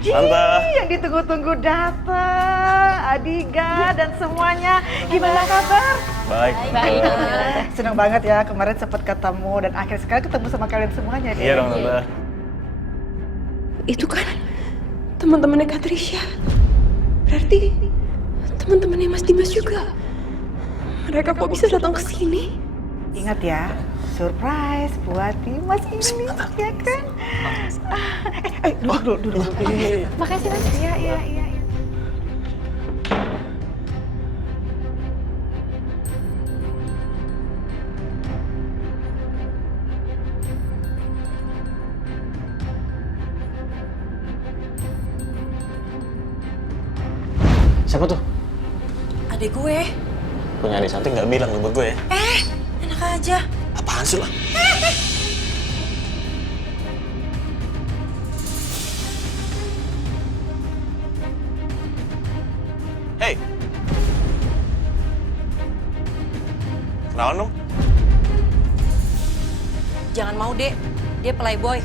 Tante. Yang ditunggu-tunggu datang, Adiga dan semuanya. Gimana kabar? Baik. Senang banget ya kemarin sempat ketemu dan akhirnya sekarang ketemu sama kalian semuanya. Iya dong Tante. Itu kan teman-temannya Katrisha. Berarti teman-temannya Mas Dimas juga. Mereka kok bisa datang ke sini? Ingat ya, surprise buat Dimas ini, ya kan? Duduk. Makasih Mas. Iya. Siapa tuh? Adek gue. Punya adik cantik nggak bilang lu buat gue ya? Enak aja. Apaan sih lah? Hey. Kenalan dong? Jangan mau, Dek. Dia playboy.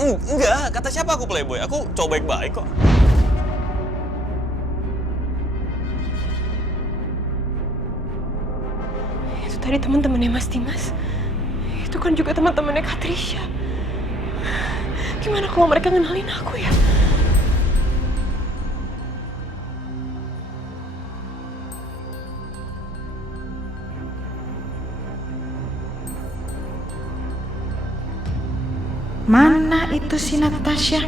Enggak, kata siapa aku playboy? Aku cowok baik-baik kok. Itu tadi teman-temannya Mas Dimas. Itu kan juga teman-temannya Katrisha. Gimana kalau mereka ngenalin aku ya? Mana itu si Natasha?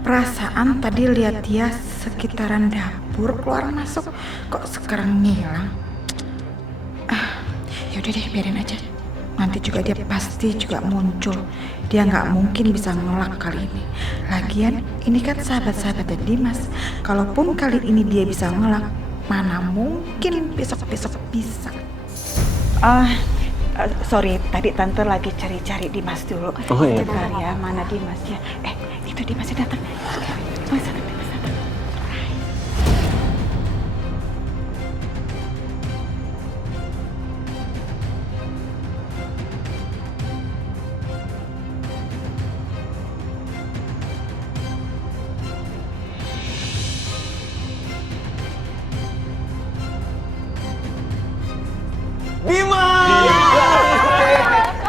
Perasaan tadi lihat dia sekitaran dapur keluar masuk, kok sekarang ngilang? Yaudah deh, biarin aja. Nanti juga dia pasti juga muncul. Dia nggak mungkin bisa nolak kali ini. Lagian ini kan sahabat-sahabatnya Dimas. Kalaupun kali ini dia bisa nolak, mana mungkin besok-besok bisa. Sorry, tadi Tante lagi cari-cari Dimas dulu. Oh iya. Bentar ya, mana Dimasnya? Itu Dimasnya datang. Mas datang, Dimas datang.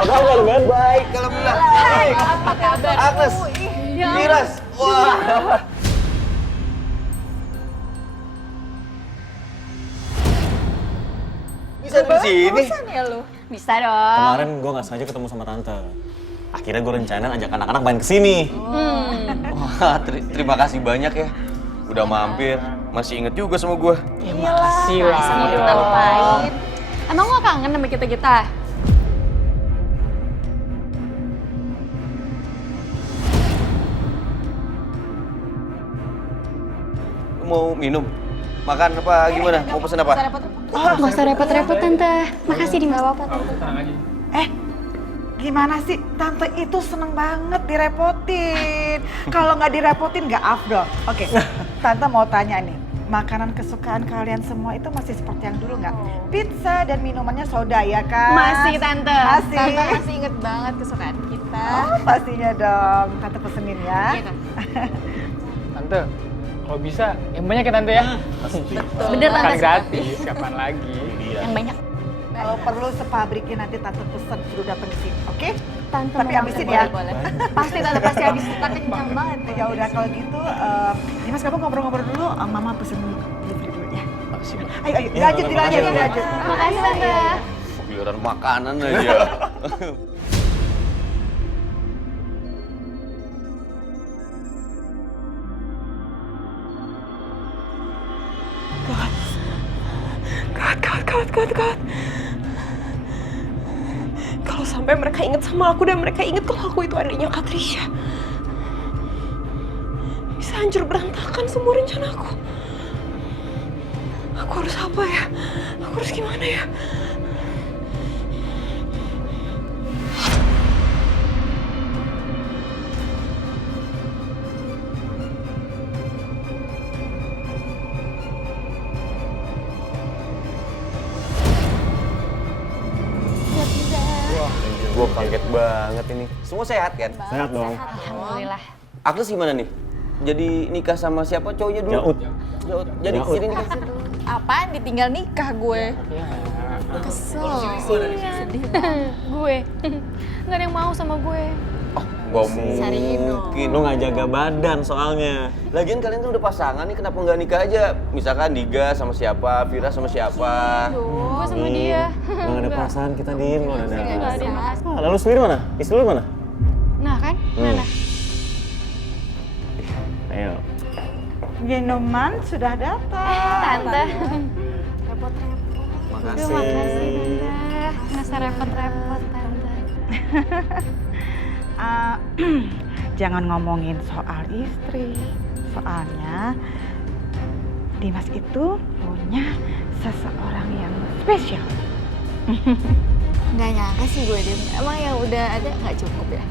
Apa kabar, Ben? Baik, alhamdulillah. Baik. Apa kabar? Agnes, Miras, wah. Bisa di sini? Ya lu. Bisa dong. Kemarin gue nggak sengaja ketemu sama Tante. Akhirnya gue rencanain ajak anak-anak main kesini. Wah, terima kasih banyak ya. Udah mampir, masih inget juga sama gue. Ya makasih lah. Sama kita lupain. Emang lo kangen sama kita-kita? Mau minum? Makan apa gimana? Mau pesen apa? Nggak usah repot-repot Tante. Makasih di nggak apa-apa Tante. Gimana sih? Tante itu seneng banget direpotin. Kalau nggak direpotin nggak afdol. Oke, Tante mau tanya nih. Makanan kesukaan kalian semua itu masih seperti yang dulu nggak? Pizza dan minumannya soda ya kan? Masih Tante. Masih. Tante masih inget banget kesukaan kita. Oh pastinya dong. Tante pesenin ya. Iya kan? Tante, kalau bisa yang banyak ya Tante ya. Bener Makan Tante. gratis, kapan lagi? Yang banyak. Kalau perlu sepabriknya nanti Tante pesen suruh datang ke sini, oke? Tante Tapi mau habisin makan ya. Boleh. Pasti Tante pasti habis. Tante kenyang banget. Ya udah kalau gitu, Dimas kamu ngobrol-ngobrol dulu, Mama pesen delivery dulu ya. Makasih, Mak. Ayo, dilanjut. Makasih Tante. Giliran makanan aja. Gawat. Kalau sampai mereka inget sama aku dan mereka inget kalau aku itu adiknya Katrisha, bisa hancur berantakan semua rencana aku. Aku harus apa ya? Aku harus gimana ya? Gue kaget banget ini. Semua sehat kan? Sehat dong. Alhamdulillah. Agnes gimana nih? Jadi nikah sama siapa cowoknya dulu? Jaut. Jaut. Jadi Jaut. jadi nikah. Apaan ditinggal nikah gue? Kesel. Gue. Nggak ada yang mau sama gue. Oh, gak mungkin. Lu nggak jaga badan soalnya. Lagian kalian kan udah pasangan nih, kenapa nggak nikah aja? Misalkan Diga sama siapa, Vira sama siapa? Gue sama dia. Nggak ada perasaan kita, Din. Nggak ada. Nggak ada. Ah, lalu sendiri mana? Istri lu mana? Nah kan? Mana? Ayo. Minuman sudah datang. Tante. Makasih. Aduh, makasih Tante. Nggak usah repot-repot Tante. Jangan ngomongin soal istri. Soalnya Dimas itu punya seseorang yang spesial. Nggak nyangka sih gue, Dim. Emang yang udah ada nggak cukup ya?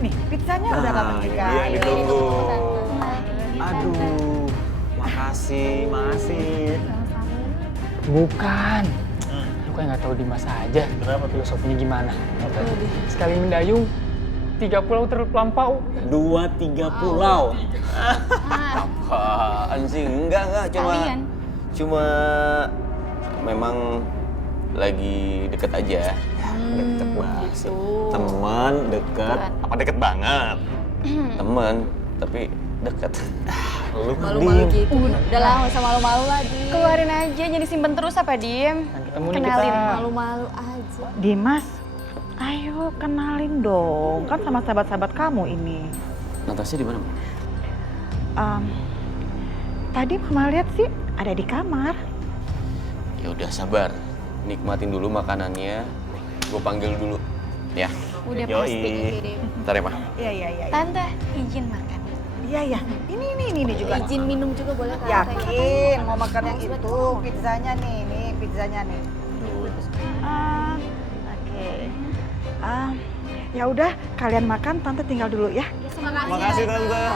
Nih, pizzanya udah datang juga. Iya, ditunggu. Aduh, makasih. Bukan. Lu kayak nggak tahu Dimas aja. Kenapa tuh? Filosofinya gimana? Sekali mendayung, 3 pulau terlampau. 2-3 pulau. Apaan sih? Enggak. Cuma memang lagi deket aja. Deket banget sih. Teman dekat. Apa deket banget? Temen, tapi deket. Lu Malu-malu Din. gitu. Udah lah, nggak usah malu-malu lah, Dim. Keluarin aja, jadi simpen terus apa diem? Yang ketemu nih Kenalin. kita. Malu-malu aja. Dimas, ayo kenalin dong. Kan sama sahabat-sahabat kamu ini. Natasha di mana? Tadi Mama lihat sih ada di kamar. Ya udah sabar, nikmatin dulu makanannya. Gue panggil dulu, ya. Udah Yoi. pasti. Ntar ya, Ma. Iya. Tante, izin makan. Iya. Ini juga. Izin minum juga boleh kan? Yakin mau makan yang itu, pizzanya nih, pizzanya nih. Oke. Ya udah, kalian makan, Tante tinggal dulu ya. Makasih, Tante.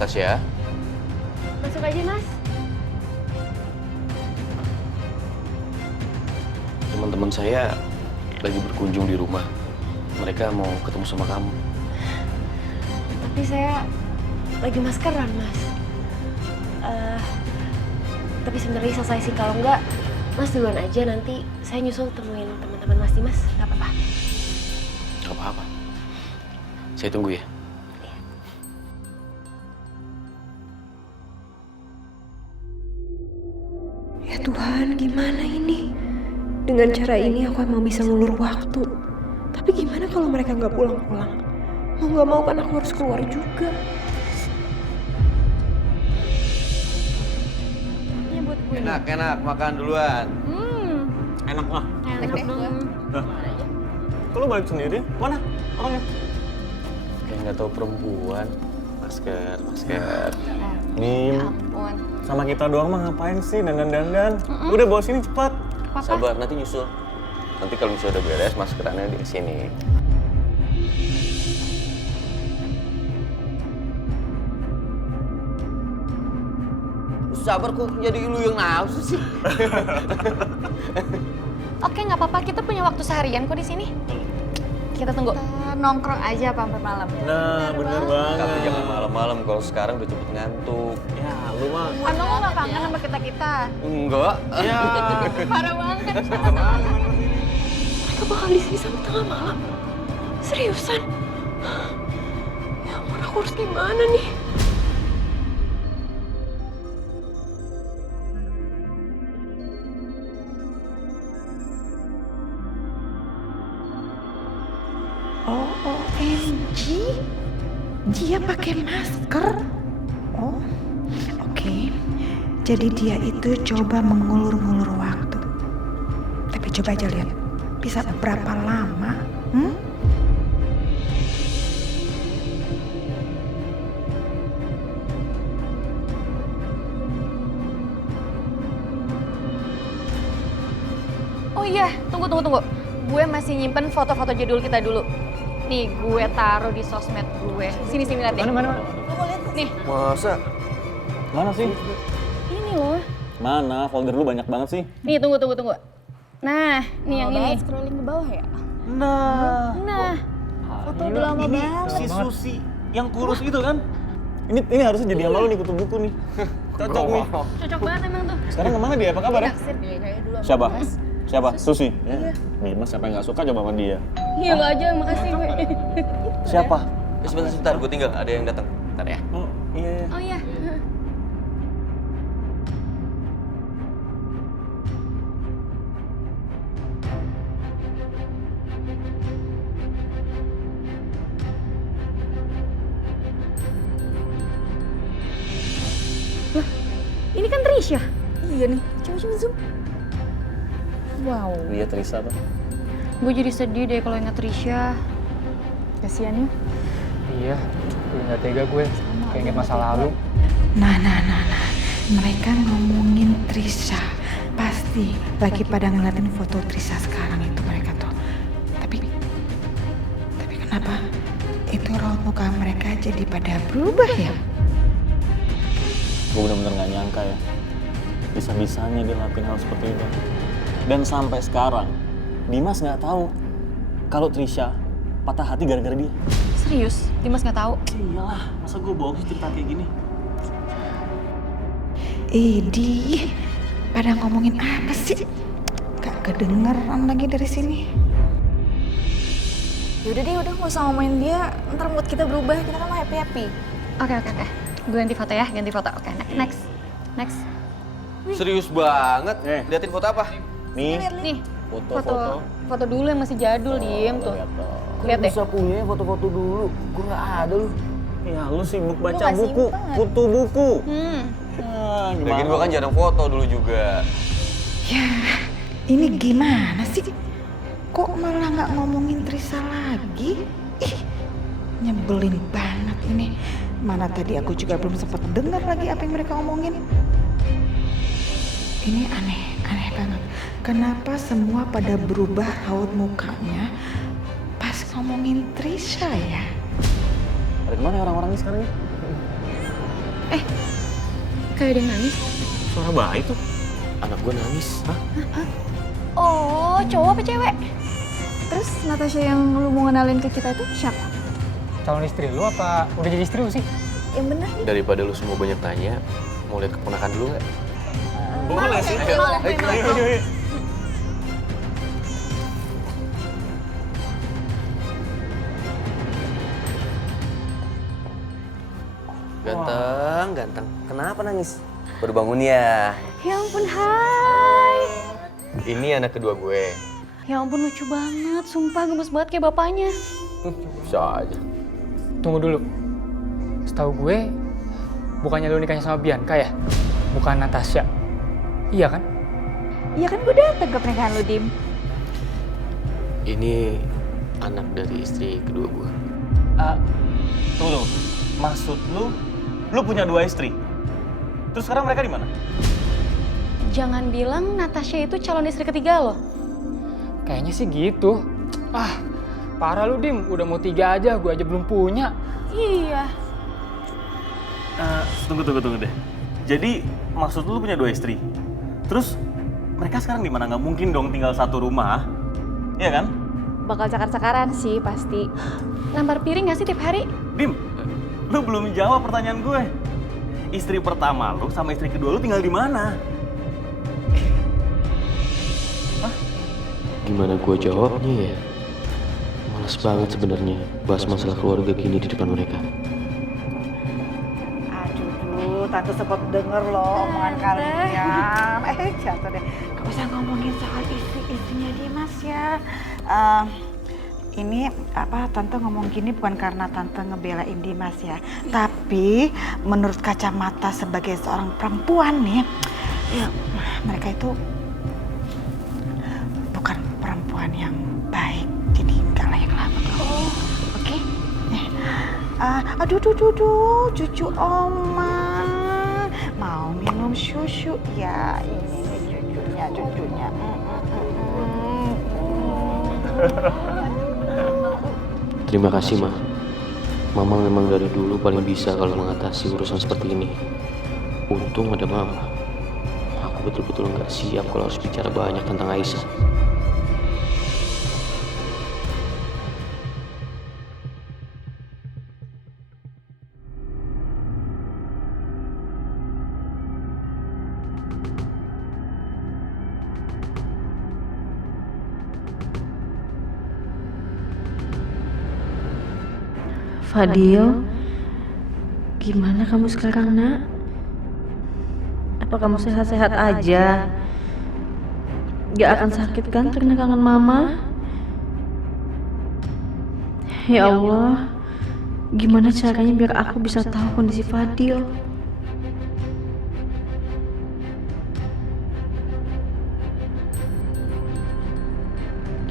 Natasha, Masuk aja Mas. teman-teman saya lagi berkunjung di rumah. Mereka mau ketemu sama kamu. Tapi saya lagi maskeran, Mas. Tapi sebenarnya selesai sih. Kalau enggak, Mas duluan aja. Nanti saya nyusul temuin teman-teman Mas Dimas. Nggak apa-apa. Gak apa-apa. Saya tunggu ya. Ya Tuhan, gimana ini? Dengan cara ini aku emang bisa ngulur waktu. Tapi gimana kalau mereka nggak pulang-pulang? Mau nggak mau kan aku harus keluar juga. Ini buat gue. Enak, makan duluan. Enak lah. Enak deh gue. Kok lu balik sendiri? Mana orangnya? Kayak nggak tahu perempuan. Masker. Dim, Ampun. sama kita doang mah ngapain sih dandan-dandan? Udah bawa sini cepat. Papa. Sabar, nanti nyusul. Nanti kalau misalnya udah beres, maskerannya di sini. Sabar kok jadi lu yang nafsu sih. Oke, nggak apa-apa. Kita punya waktu seharian kok di sini. Kita tunggu. Nongkrong aja sampai malam. Nah, bener banget. Tapi jangan malam-malam, kalau sekarang udah cepet ngantuk. Ya, lu mah. Emang lo nggak kangen sama kita-kita? Enggak. Ya. Parah banget. Mereka bakal di sini sampai tengah malam. Seriusan? Ya ampun, aku harus gimana nih? OMG, dia pakai masker. Oh, oke. Jadi dia itu coba mengulur-ngulur waktu. Tapi coba aja lihat, bisa berapa lama? Oh iya, tunggu. gue masih nyimpen foto-foto jadul kita dulu. Nih, gue taruh di sosmed gue. Sini lihat deh. Mana? Nih, Masa? Mana sih? ini loh. Mana? Folder lu banyak banget sih. Nih, tunggu. Nah, nih yang ini. Scrolling ke bawah ya? Nah, Foto udah lama banget. Si Susi yang kurus itu kan? Ini harusnya jadi sama lu nih, kutu buku nih. Cocok nih. cocok banget emang tuh. Sekarang kemana dia? Apa kabar ya? Naksir dia kayak dulu. Siapa? Siapa? Susi? Ya. Dimas siapa yang gak suka coba sama dia? Iya, lo aja, makasih gue. Siapa? Sebentar, gue tinggal. Ada yang datang. Bentar ya. Oh iya. Oh iya. Lah, ini kan Trisha. Iya nih, coba zoom. Wow, Dia Trisa tuh. Gue jadi sedih deh kalau ingat Trisha. kasihan ya. Iya, gue nggak tega gue. Kayak inget masa lalu. Nah. Mereka ngomongin Trisha. Pasti lagi pada ngeliatin foto Trisha sekarang itu mereka tuh. Tapi kenapa itu raut muka mereka jadi pada berubah ya? Gue bener-bener gak nyangka ya. Bisa-bisanya dia lakuin hal seperti itu. Dan sampai sekarang, Dimas gak tahu kalau Trisha patah hati gara-gara dia. Serius? Dimas nggak tahu? Iyalah, masa gue bohong sih cerita kayak gini? Idi, pada ngomongin apa sih? Gak kedengeran lagi dari sini. Yaudah deh, udah nggak usah ngomongin dia. Ntar mood kita berubah, kita kan mau happy. Oke. Gue ganti foto ya, Oke, next. Serius banget. Liatin foto apa? Nih, Nih, foto-foto. foto dulu yang masih jadul, Dim. Tuh. Lihat deh. Bisa punya foto-foto dulu. Gue nggak ada lu. Ya lu sibuk baca nggak buku, simpen. kutu buku. Lagian gue kan jarang foto dulu juga. Ya, ini gimana sih? Kok malah nggak ngomongin Trisha lagi? Ih, nyebelin banget ini. Mana tadi aku juga belum sempat dengar lagi apa yang mereka omongin. Ini aneh banget. Kenapa semua pada berubah raut mukanya pas ngomongin Trisha ya? Ada kemana ya orang-orang ini sekarang? Kayak ada yang nangis. Suara bayi tuh. Anak gue nangis. Hah? Oh, cowok apa cewek? Terus Natasha yang lu mau kenalin ke kita itu siapa? Calon istri lu apa udah jadi istri lu sih? Yang bener nih. Daripada lu semua banyak tanya, mau lihat keponakan dulu nggak? Boleh sih. Ayo. Ganteng. Kenapa nangis? Baru bangun ya. Ya ampun, hai. Ini anak kedua gue. Ya ampun, lucu banget. Sumpah gemes banget kayak bapaknya. Bisa aja. Tunggu dulu. Setahu gue, bukannya lu nikahnya sama Bianca ya? Bukan Natasha. Iya kan? Iya kan gue dateng ke pernikahan lu, Dim. Ini anak dari istri kedua gue. Tunggu. Maksud lu punya 2 istri? Terus sekarang mereka di mana? Jangan bilang Natasha itu calon istri ketiga lo. Kayaknya sih gitu. Parah lu, Dim. Udah mau 3 aja, gue aja belum punya. Iya. Tunggu deh. Jadi maksud lu punya 2 istri? Terus mereka sekarang di mana? Nggak mungkin dong tinggal satu rumah, iya kan? Bakal cakar-cakaran sih pasti. Nampar piring nggak sih tiap hari? Dim, lu belum jawab pertanyaan gue. Istri pertama lu sama istri kedua lu tinggal di mana? Gimana gue jawabnya ya? Males banget sebenarnya bahas masalah keluarga gini di depan mereka. Aduh, tante sempat denger loh omongan kalian. Jatuh deh. Gak usah ngomongin soal istrinya Dimas ya. Ini tante ngomong gini bukan karena tante ngebelain Dimas ya. Tapi menurut kacamata sebagai seorang perempuan nih, ya mereka itu bukan perempuan yang baik. Jadi nggak layak lah buat kamu. Oke? Aduh, cucu oma mau minum susu ya. Ini cucunya. Terima kasih, Ma. Mama memang dari dulu paling bisa kalau mengatasi urusan seperti ini. Untung ada Mama. Aku betul-betul nggak siap kalau harus bicara banyak tentang Aisyah. Fadil, gimana kamu sekarang, Nak? Apa kamu sehat-sehat aja? Gak akan sakit kan karena kangen Mama? Ya Allah, gimana caranya biar aku bisa tahu kondisi Fadil?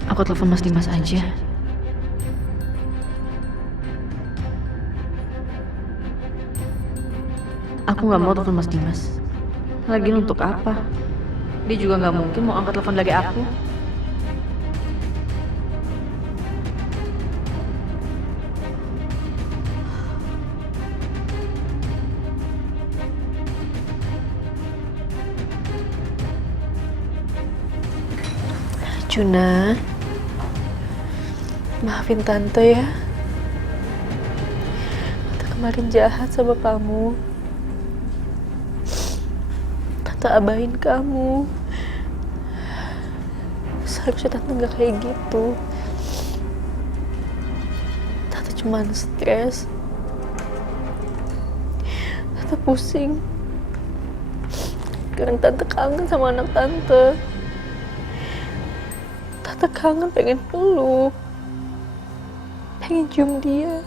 Aku telepon Mas Dimas aja. Aku gak mau telepon Mas Dimas. Lagian untuk apa? Dia juga gak mungkin mau angkat telepon dari aku. Juna, maafin Tante ya. Tante kemarin jahat sama kamu. Tante abain kamu. Seharusnya Tante gak kayak gitu. Tante cuman stres. Tante pusing. Karena Tante kangen sama anak Tante. Tante kangen pengen peluk. Pengen cium dia.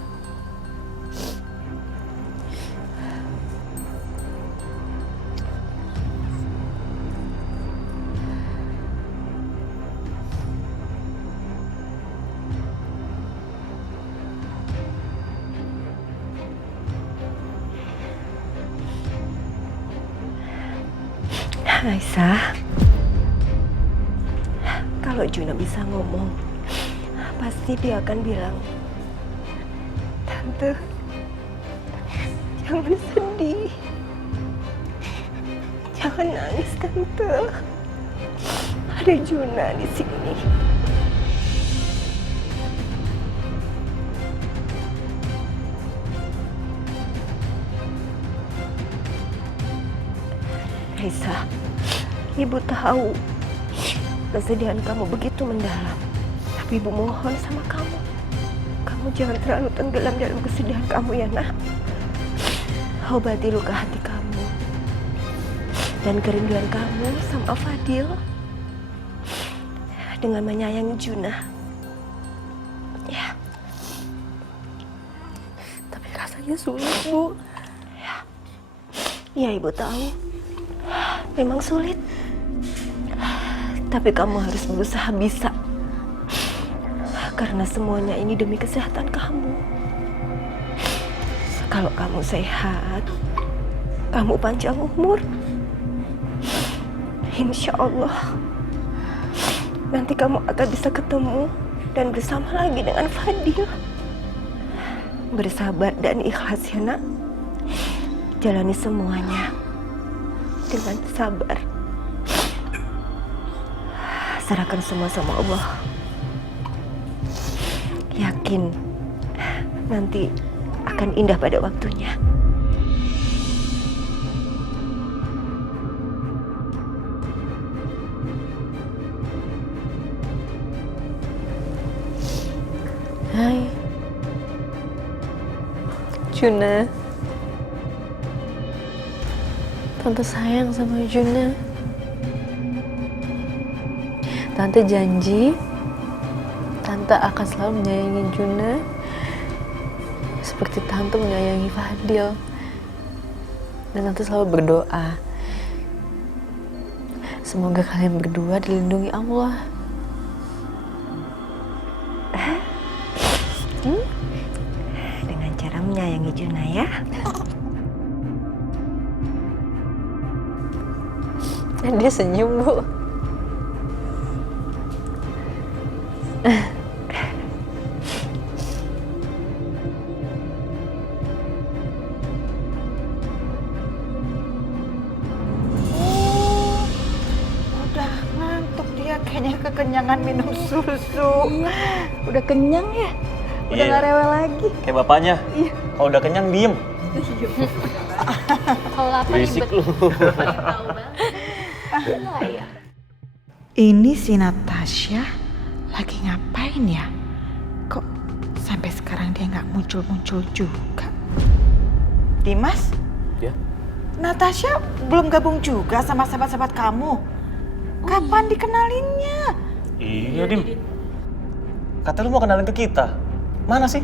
Aisyah, kalau Juna bisa ngomong, pasti dia akan bilang, Tante, jangan sedih, jangan nangis Tante, ada Juna di sini. Aisyah, Ibu tahu kesedihan kamu begitu mendalam. Tapi Ibu mohon sama kamu, kamu jangan terlalu tenggelam dalam kesedihan kamu ya nak. Obati luka hati kamu dan kerinduan kamu sama Fadil dengan menyayangi Juna. Ya. Tapi rasanya sulit, Bu. Ya, Ibu tahu. Memang sulit. Tapi kamu harus berusaha bisa. Karena semuanya ini demi kesehatan kamu. Kalau kamu sehat, kamu panjang umur, insya Allah nanti kamu akan bisa ketemu dan bersama lagi dengan Fadil. Bersabar dan ikhlas ya nak. Jalani semuanya dengan sabar. Serahkan semua sama Allah. Yakin nanti akan indah pada waktunya. Hai Juna, Tante sayang sama Juna. Tante janji Tante akan selalu menyayangi Juna seperti Tante menyayangi Fadil. Dan Tante selalu berdoa semoga kalian berdua dilindungi Allah. Dengan cara menyayangi Juna ya. Dan dia senyum, Bu. kekenyangan minum susu. Udah kenyang ya? Udah Iya. gak rewel lagi. Kayak bapaknya. Iya. Kalau udah kenyang, diem. Kalau lapar Berisik ribet. lu. Ini si Natasha lagi ngapain ya? Kok sampai sekarang dia nggak muncul-muncul juga? Dimas? Ya? Natasha belum gabung juga sama sahabat-sahabat kamu? Kapan dikenalinnya? Iya, Dim. Kata lu mau kenalin ke kita. Mana sih?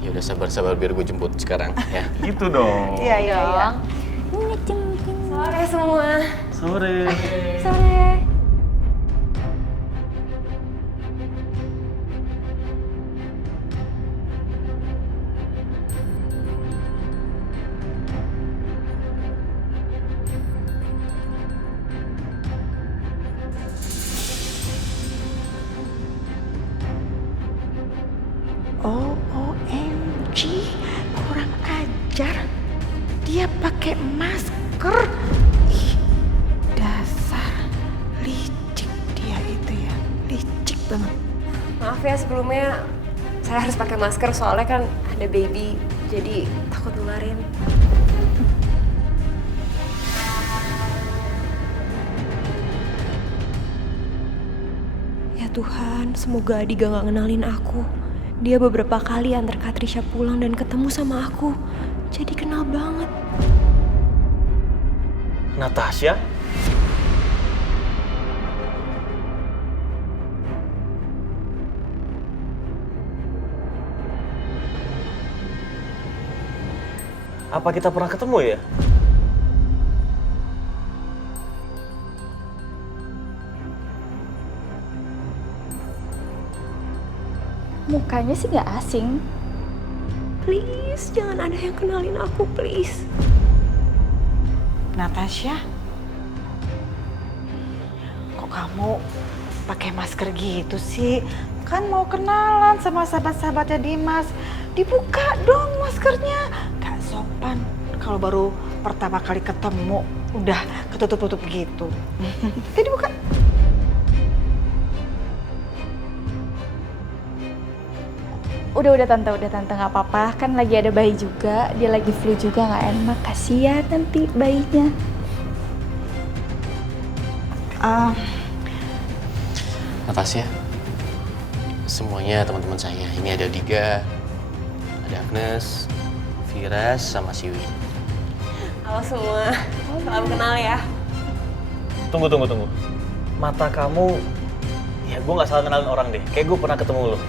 Ya udah sabar-sabar biar gue jemput sekarang ya. Gitu dong. Iya, iya, iya. Sore semua. Sore. Sore. OMG, kurang ajar. Dia pakai masker. Ih, dasar licik dia itu ya, licik banget. Maaf ya sebelumnya saya harus pakai masker soalnya kan ada baby, jadi takut nularin. Ya Tuhan, semoga Adi gak ngenalin aku. Dia beberapa kali antar Katrisha pulang dan ketemu sama aku. Jadi kenal banget. Natasha? Apa kita pernah ketemu ya? Mukanya sih gak asing. Please, jangan ada yang kenalin aku, please. Natasha, kok kamu pakai masker gitu sih? Kan mau kenalan sama sahabat-sahabatnya Dimas. Dibuka dong maskernya. Gak sopan kalau baru pertama kali ketemu udah ketutup-tutup gitu. Dibuka. Udah tante gak apa-apa. Kan lagi ada bayi juga, dia lagi flu juga gak enak. Kasihan nanti bayinya. Natasha, semuanya teman-teman saya. Ini ada Diga, ada Agnes, Firas, sama Siwi. Halo semua, salam kenal ya. Tunggu. Mata kamu, ya gue nggak salah kenalin orang deh. Kayak gue pernah ketemu lo.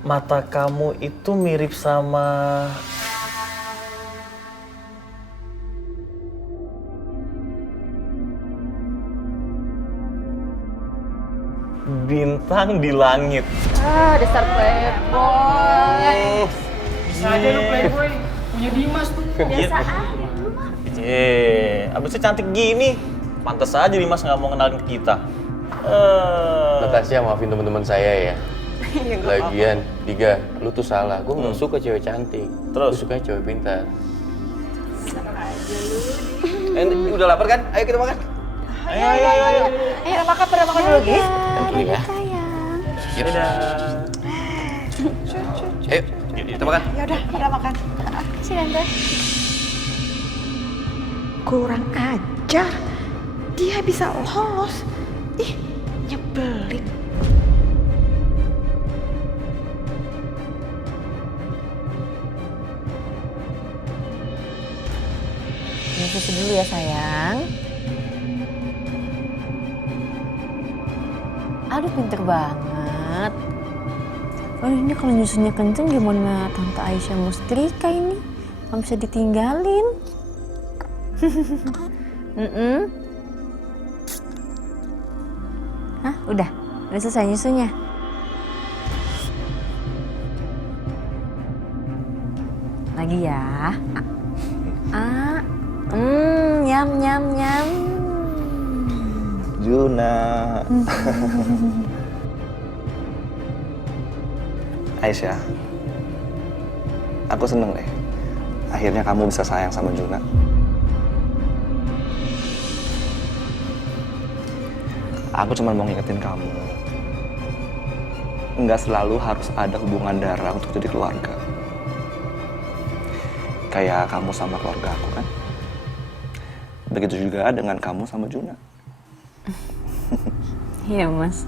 Mata kamu itu mirip sama... bintang di langit. Dasar playboy. Bisa aja lu playboy. Punya Dimas tuh. Biasa aja. Abisnya cantik gini. Pantes aja Dimas nggak mau kenalin ke kita. Natasha, maafin teman-teman saya ya. Lagian, Diga, lu tuh salah. Gue nggak suka cewek cantik. Terus? Gue suka cewek pintar. Udah lapar kan? Ayo kita makan. Ayo. Ayo makan dulu, Gis. Dulu ya. Dadah. Ayo, kita makan. Ya udah makan. Si tante. Kurang ajar. Dia bisa lolos. Ih, nyebelin. Minum susu dulu ya sayang. Aduh pinter banget. Oh ini kalau nyusunya kenceng gimana Tante Aisyah mau setrika ini? Nggak bisa ditinggalin. Hah udah selesai nyusunya? Lagi ya. Nyam. Juna. Aisyah, aku seneng deh. akhirnya kamu bisa sayang sama Juna. Aku cuma mau ngingetin kamu, nggak selalu harus ada hubungan darah untuk jadi keluarga. Kayak kamu sama keluarga aku kan. Begitu juga dengan kamu sama Juna. Iya, Mas.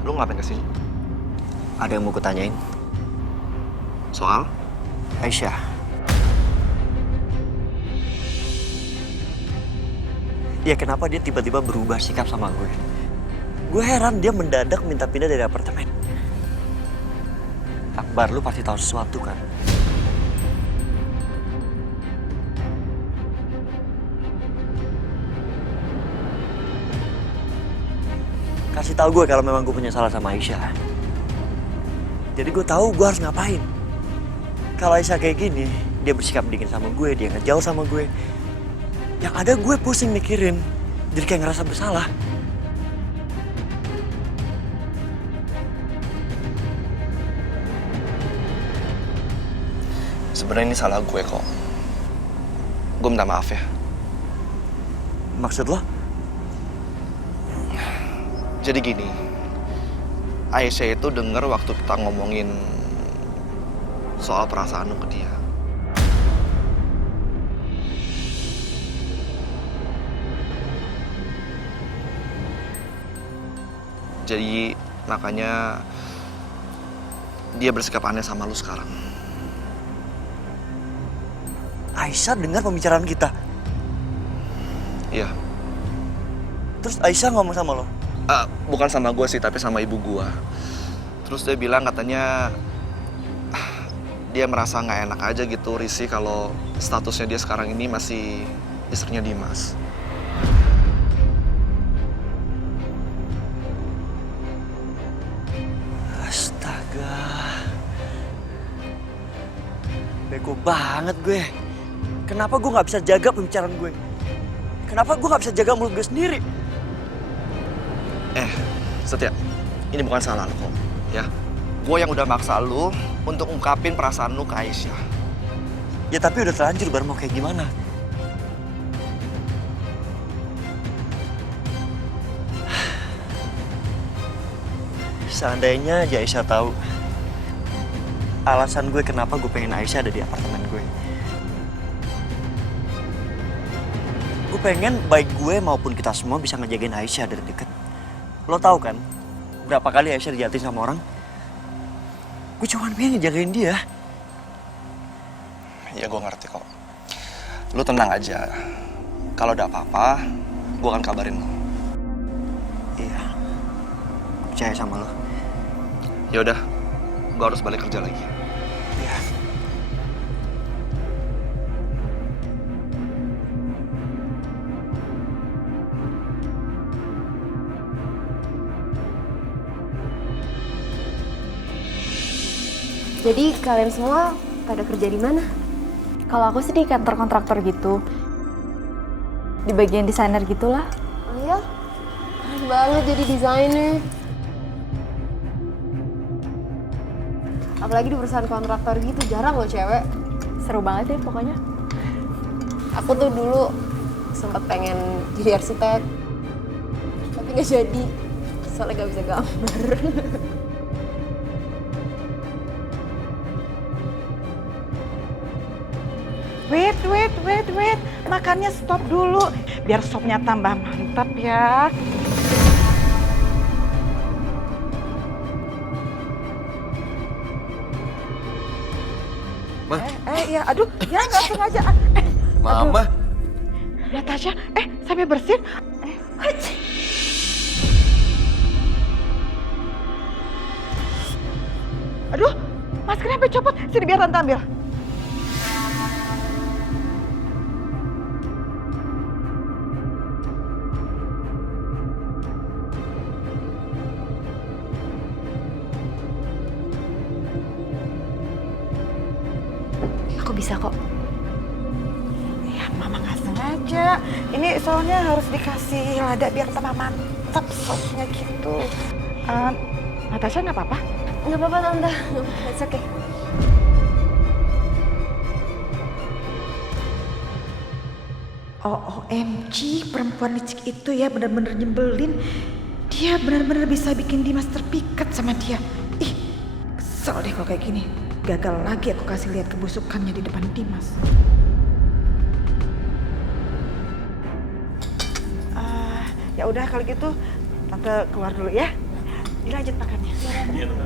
Lu ngapain kesini? Ada yang mau kutanyain. Soal? Aisyah. Ya kenapa dia tiba-tiba berubah sikap sama gue? Gue heran dia mendadak minta pindah dari apartemen. Akbar, lu pasti tahu sesuatu kan? Kasih tahu gue kalau memang gue punya salah sama Aisyah. Jadi gue tahu gue harus ngapain. Kalau Aisyah kayak gini, dia bersikap dingin sama gue, dia ngejauh sama gue. Yang ada gue pusing mikirin, jadi kayak ngerasa bersalah. Sebenarnya ini salah gue kok. Gue minta maaf ya. Maksud lo? Jadi gini, Aisyah itu denger waktu kita ngomongin soal perasaan lu ke dia. Jadi makanya dia bersikap aneh sama lu sekarang. Aisyah dengar pembicaraan kita? Iya. Terus Aisyah ngomong sama lo? Bukan sama gue sih, tapi sama ibu gue. Terus dia bilang katanya dia merasa nggak enak aja gitu, risih kalau statusnya dia sekarang ini masih istrinya Dimas. Astaga. Bego banget gue. Kenapa gue nggak bisa jaga pembicaraan gue? Kenapa gue nggak bisa jaga mulut gue sendiri? Setia, ini bukan salah lo kok, ya. Gue yang udah maksa lu untuk ungkapin perasaan lu ke Aisyah. Ya tapi udah terlanjur, baru mau kayak gimana? Seandainya aja Aisyah tahu alasan gue kenapa gue pengen Aisyah ada di apartemen gue. Gue pengen baik gue maupun kita semua bisa ngejagain Aisyah dari deket. Lo tahu kan berapa kali Aisyah dijahatin sama orang? Gue cuma pengen ngejagain dia. Ya gue ngerti kok. Lu tenang aja. Kalau ada apa-apa, gue akan kabarin lo. Iya. Percaya sama lo. Ya udah, gue harus balik kerja lagi. Iya. Jadi kalian semua pada kerja di mana? Kalau aku sih di kantor kontraktor gitu. Di bagian desainer gitulah. Oh ya? Keren banget jadi desainer. Apalagi di perusahaan kontraktor gitu, jarang loh cewek. Seru banget deh pokoknya. Aku tuh dulu sempat pengen jadi arsitek, tapi nggak jadi, soalnya nggak bisa gambar. Wait. Makannya stop dulu. Biar sopnya tambah mantap ya. Ma. Ya, aduh, ya nggak sengaja. Mama. Natasha, sampai bersin. Aduh, maskernya sampai copot. Sini biar Tante ambil. bisa kok. Ya mama nggak sengaja. Ini soalnya harus dikasih lada biar tambah mantap sosnya gitu. Natasha nggak apa-apa? Nggak apa-apa Tante, it's okay. OMG, perempuan licik itu ya bener-bener nyebelin. Dia bener-bener bisa bikin Dimas terpikat sama dia. Ih, kesel deh kalau kayak gini. Gagal lagi aku kasih lihat kebusukannya di depan Dimas. Ya udah kalau gitu Tante keluar dulu ya. Dilanjut makannya. Iya, Tante.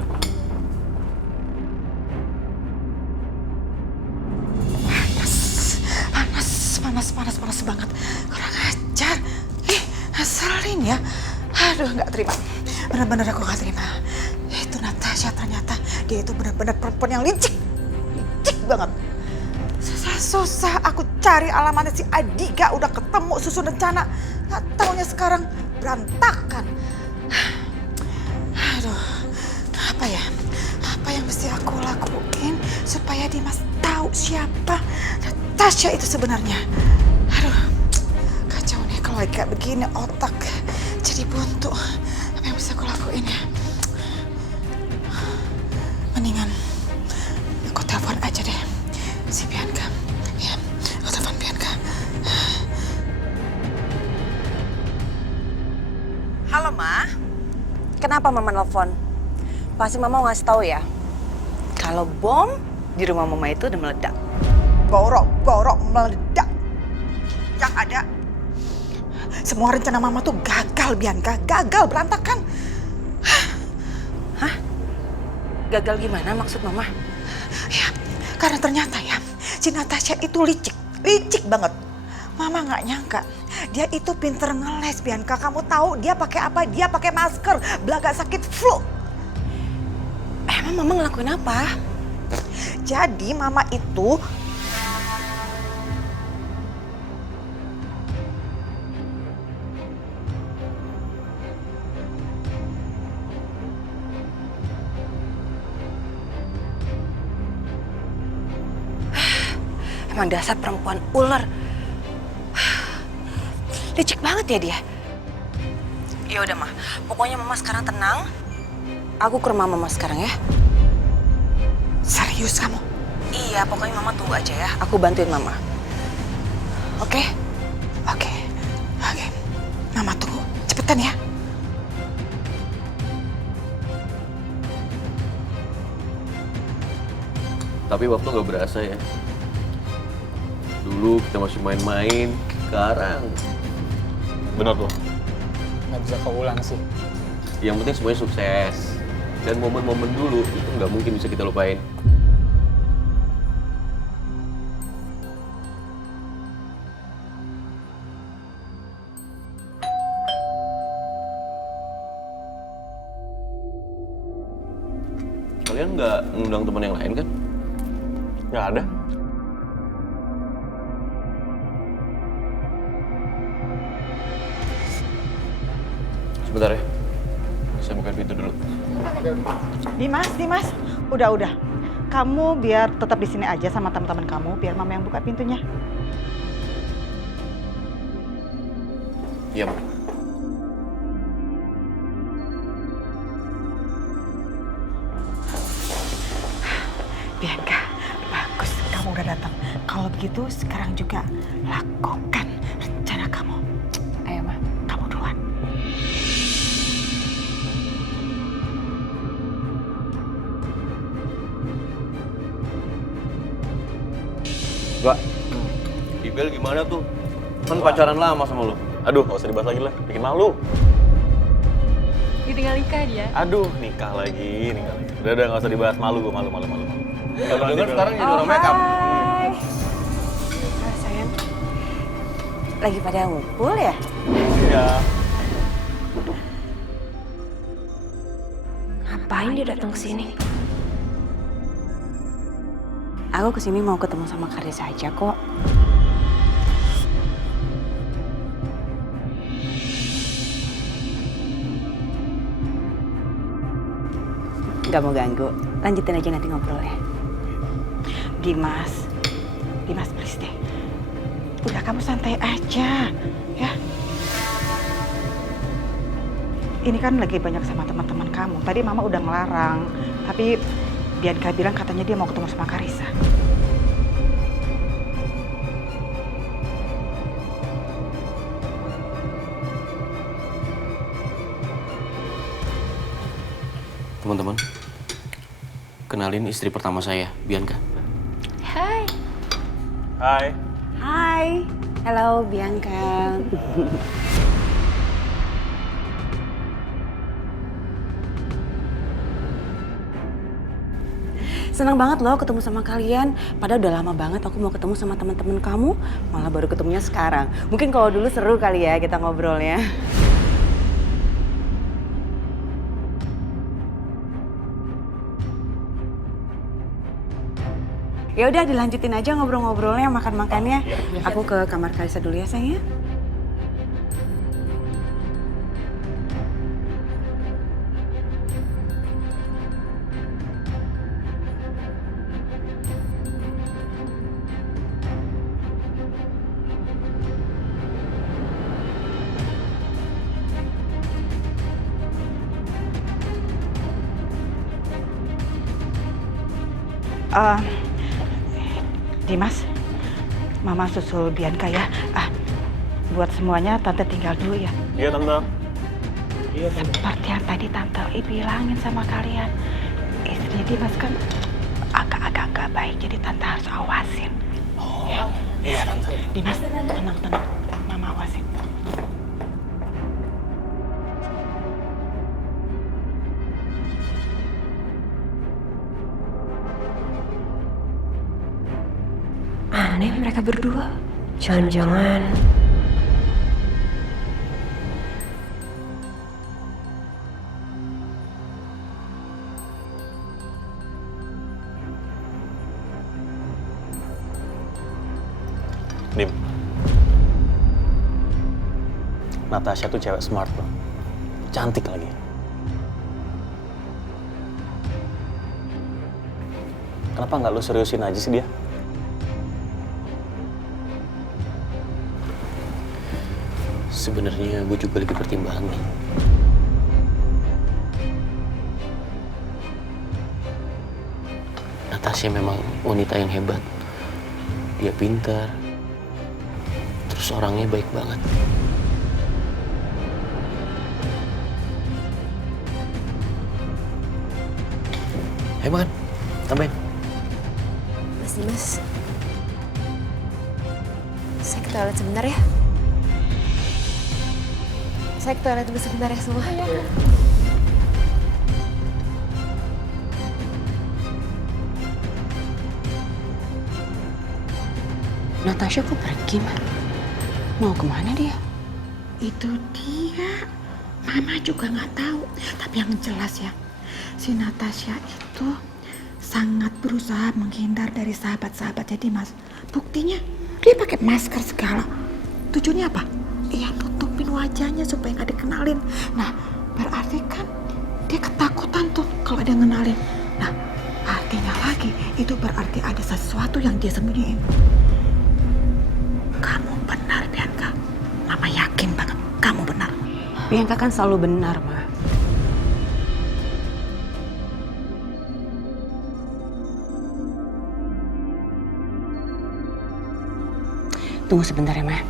Panas banget. Kurang ajar. Ngeselin ya. Aduh, nggak terima. Bener-bener aku nggak terima. Itu Natasha ternyata dia itu bener-bener perempuan yang licik. Licik banget. Susah aku cari alamatnya si Adika, udah ketemu susun rencana. Nggak taunya sekarang berantakan. Aduh, apa ya? Apa yang mesti aku lakuin supaya Dimas tahu siapa Natasha itu sebenarnya? Aduh, kacau nih kalau kayak begini otak jadi buntu. Apa yang bisa aku lakuin ya? Mendingan aku telepon aja deh si Bianca. Ya, aku telepon Bianca. Halo, Ma. Kenapa Mama nelfon? Pasti Mama mau ngasih tahu ya, kalau bom di rumah Mama itu udah meledak. Borok meledak. Yang ada, semua rencana Mama tuh gagal, Bianca. Gagal, berantakan. Hah? Gagal gimana maksud Mama? Ya, karena ternyata ya, si Natasha itu licik banget. Mama nggak nyangka, dia itu pinter ngeles, Bianca. Kamu tahu dia pakai apa? Dia pakai masker, belaga sakit flu. Emang Mama ngelakuin apa? Jadi Mama itu emang dasar perempuan ular. Licik banget ya dia. Ya udah, Ma. Pokoknya Mama sekarang tenang. Aku ke rumah Mama sekarang ya. Serius kamu? Iya, pokoknya Mama tunggu aja ya. Aku bantuin Mama. Oke? Oke. Mama tunggu. Cepetan ya. Tapi waktu nggak berasa ya. Dulu kita masih main-main, sekarang. Bener tuh. Nggak bisa keulang sih. Yang penting semuanya sukses. Dan momen-momen dulu itu nggak mungkin bisa kita lupain. Kalian nggak ngundang teman yang lain kan? Nggak ada. Sebentar ya, saya buka pintu dulu. Dimas, udah. Kamu biar tetap di sini aja sama teman-teman kamu, biar Mama yang buka pintunya. Iya, Ma. Bianca, bagus kamu udah datang. Kalau begitu sekarang juga lakukan rencana kamu. Ayo, Ma, kamu duluan. Mbak, Ibel gimana tuh? Kan pacaran lama sama lo. Aduh, nggak usah dibahas lagi lah. Bikin malu. Ditinggal nikah dia. Aduh, nikah lagi. Udah, nggak usah dibahas. Malu gue, malu. Kalau dengar sekarang jadi orang makeup. Hai. Sayang. Lagi pada ngumpul ya? Iya. Ngapain dia datang ke sini? Aku kesini mau ketemu sama Karis aja kok. Gak mau ganggu, lanjutin aja nanti ngobrolnya. Dimas, Dimas please deh. Udah kamu santai aja, ya. Ini kan lagi banyak sama teman-teman kamu. Tadi Mama udah ngelarang, tapi Bianca bilang katanya dia mau ketemu sama Karissa. Teman-teman, kenalin istri pertama saya, Bianca. Hai. Hai. Hai. Halo Bianca. Senang banget loh ketemu sama kalian. Padahal udah lama banget aku mau ketemu sama teman-teman kamu, malah baru ketemunya sekarang. Mungkin kalau dulu seru kali ya kita ngobrolnya. Ya udah dilanjutin aja ngobrol-ngobrolnya, makan-makannya. Aku ke kamar Karissa dulu ya sayang ya. Dimas, Mama susul Bianca ya. Buat semuanya Tante tinggal dulu ya. Iya Tante. Seperti yang tadi Tante bilangin sama kalian, istrinya Dimas kan agak-agak gak baik, jadi Tante harus awasin. Oh, iya Tante. Dimas, tenang. Mama awasin. Aneh mereka berdua. Jangan-jangan... Dim. Natasha tuh cewek smart loh. Cantik lagi. Kenapa nggak lu seriusin aja sih dia? Sebenarnya gue juga lagi pertimbangan. Natasha memang wanita yang hebat. Dia pintar. Terus orangnya baik banget. Ayo makan, tambahin. Mas Dimas, saya ke toilet sebentar ya. Saya ke toilet dulu sebentar ya semua. Natasha kok pergi, Ma? Mau kemana dia? Itu dia. Mama juga nggak tahu. Tapi yang jelas ya, si Natasha itu sangat berusaha menghindar dari sahabat-sahabatnya Dimas. Buktinya dia pakai masker segala. Tujuannya apa? Iya, nutupin wajahnya supaya nggak dikenalin. Nah, berarti kan dia ketakutan tuh kalau ada yang ngenalin. Nah, artinya lagi itu berarti ada sesuatu yang dia sembunyiin. Kamu benar, Bianca. Mama yakin banget kamu benar. Bianca kan selalu benar, Ma. Tunggu sebentar ya, Ma.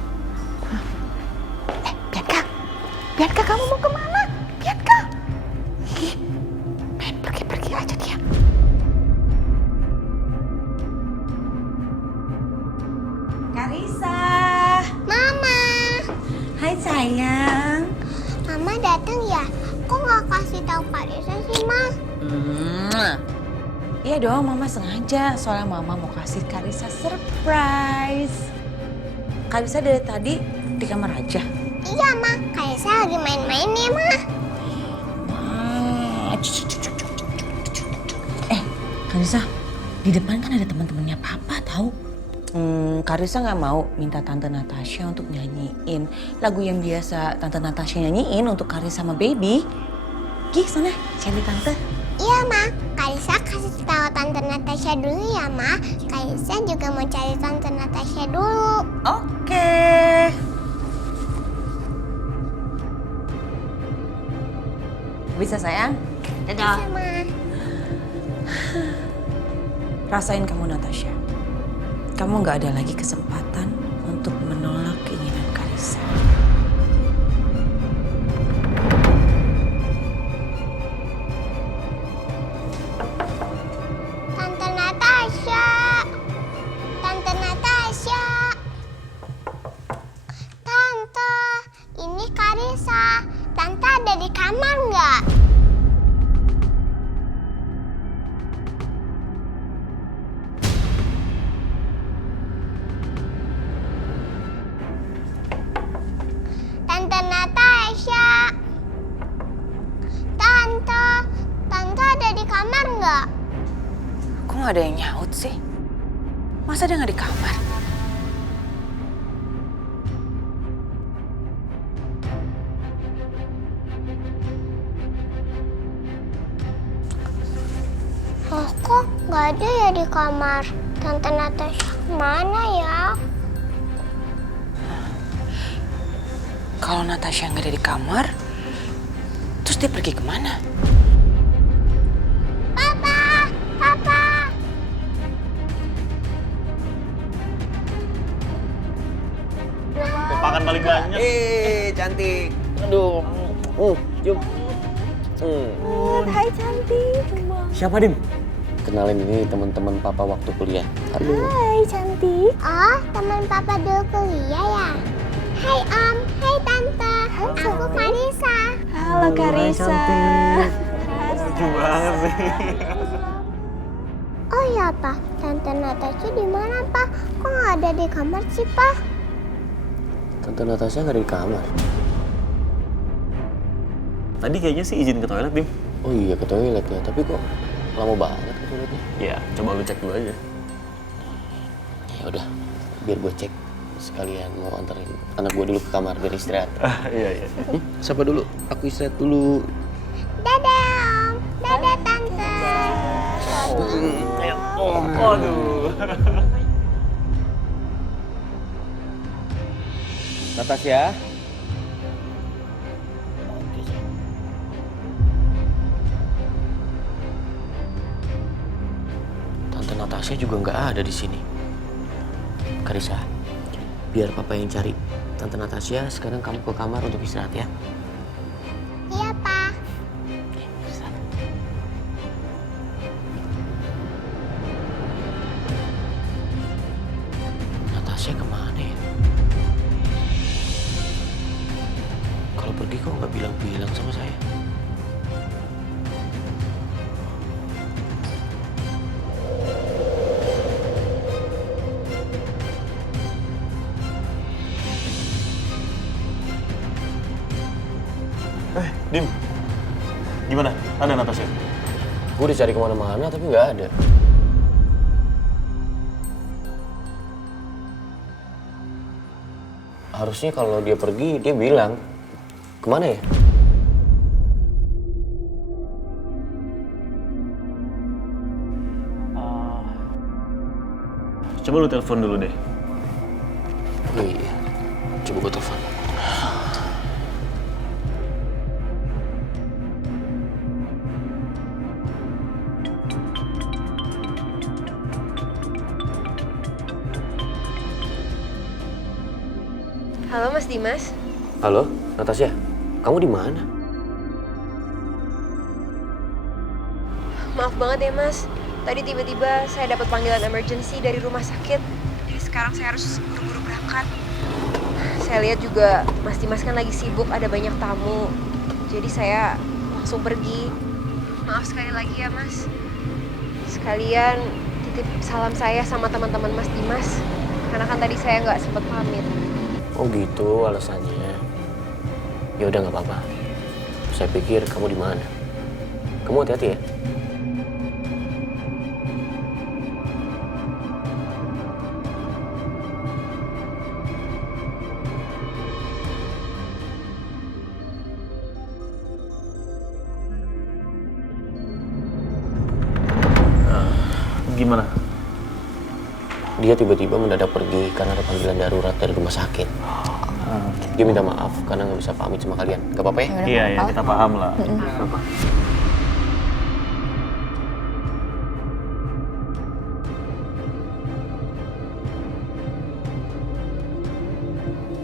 Bianca, kamu mau kemana? Bianca! Main pergi-pergi aja dia. Karissa! Mama! Hai sayang. Mama datang ya? Kok nggak kasih tahu Karissa sih, Ma? Iya dong, Mama sengaja. Soalnya Mama mau kasih Karissa surprise. Karissa dari tadi di kamar aja. Iya, Ma. Karissa lagi main-main ya, Ma. Karissa, di depan kan ada teman-temannya Papa tahu. Karissa nggak mau minta Tante Natasha untuk nyanyiin lagu yang biasa Tante Natasha nyanyiin untuk Karissa sama Baby. Gih, sana cari Tante. Iya, Ma. Karissa kasih kasih tahu Tante Natasha dulu ya, Ma. Kaisa juga mau cari Tante Natasha dulu. Oke. Bisa sayang? Dadah. Bisa, Ma. Rasain kamu Natasha. Kamu nggak ada lagi kesempatan untuk menolak keinginan Karissa. Tante Natasha. Tante Natasha. Tante, ini Karissa. Tante ada di kamar nggak? Tante Natasha. Tante ada di kamar nggak? Kok nggak ada yang nyaut sih? Masa dia nggak di kamar? Oh, kok nggak ada ya di kamar? Tante Natasha mana ya? Kalau Natasha nggak ada di kamar, terus dia pergi kemana? Papa! Papa! Tepakan paling banyak. Cantik. Aduh. Yuk. Hai cantik. Siapa, Dim? Kenalin, ini teman-teman papa waktu kuliah. Halo. Hai cantik. Oh, teman papa dulu kuliah ya? Hai Om, hai Tante. Aku Karissa. Halo Karissa. Lucu banget sih. Oh ya Pak, Tante Natasha di mana Pak? Kok nggak ada di kamar sih Pak? Tante Natasha nggak ada di kamar. Tadi kayaknya sih izin ke toilet, Dim. Oh iya, ke toilet ya. Tapi kok lama banget ke toiletnya? Ya, coba lu cek dulu aja. Ya udah, biar gue cek. Sekalian mau anterin anak gue dulu ke kamar biar istirahat. Iya. Siapa dulu? Aku istirahat dulu. Dadah Om, dadah Tante. Ayo, aduh. Natasha. Tante Natasha juga nggak ada di sini. Karissa, biar papa yang cari Tante Natasha. Sekarang kamu ke kamar untuk istirahat ya. Iya Pak. Natasha kemana ya? Kalau pergi kok nggak bilang-bilang sama saya? Dim, gimana? Ada Natasha? Gue udah cari kemana-mana tapi nggak ada. Harusnya kalau dia pergi, dia bilang. Kemana ya? Coba lu telepon dulu deh. Oh iya, coba gue telepon. Halo Mas Dimas. Halo, Natasha. Kamu di mana? Maaf banget ya Mas. Tadi tiba-tiba saya dapat panggilan emergency dari rumah sakit. Jadi sekarang saya harus buru-buru berangkat. Saya lihat juga Mas Dimas kan lagi sibuk, ada banyak tamu. Jadi saya langsung pergi. Maaf sekali lagi ya Mas. Sekalian titip salam saya sama teman-teman Mas Dimas. Karena kan tadi saya nggak sempat pamit. Oh gitu alasannya. Ya udah nggak apa-apa. Saya pikir kamu di mana. Kamu hati-hati ya. Gimana? Dia tiba-tiba mendadak pergi karena ada panggilan darurat dari rumah sakit. Dia minta maaf karena nggak bisa pamit sama kalian. Gak apa-apa ya? Iya, ya, kita paham lah.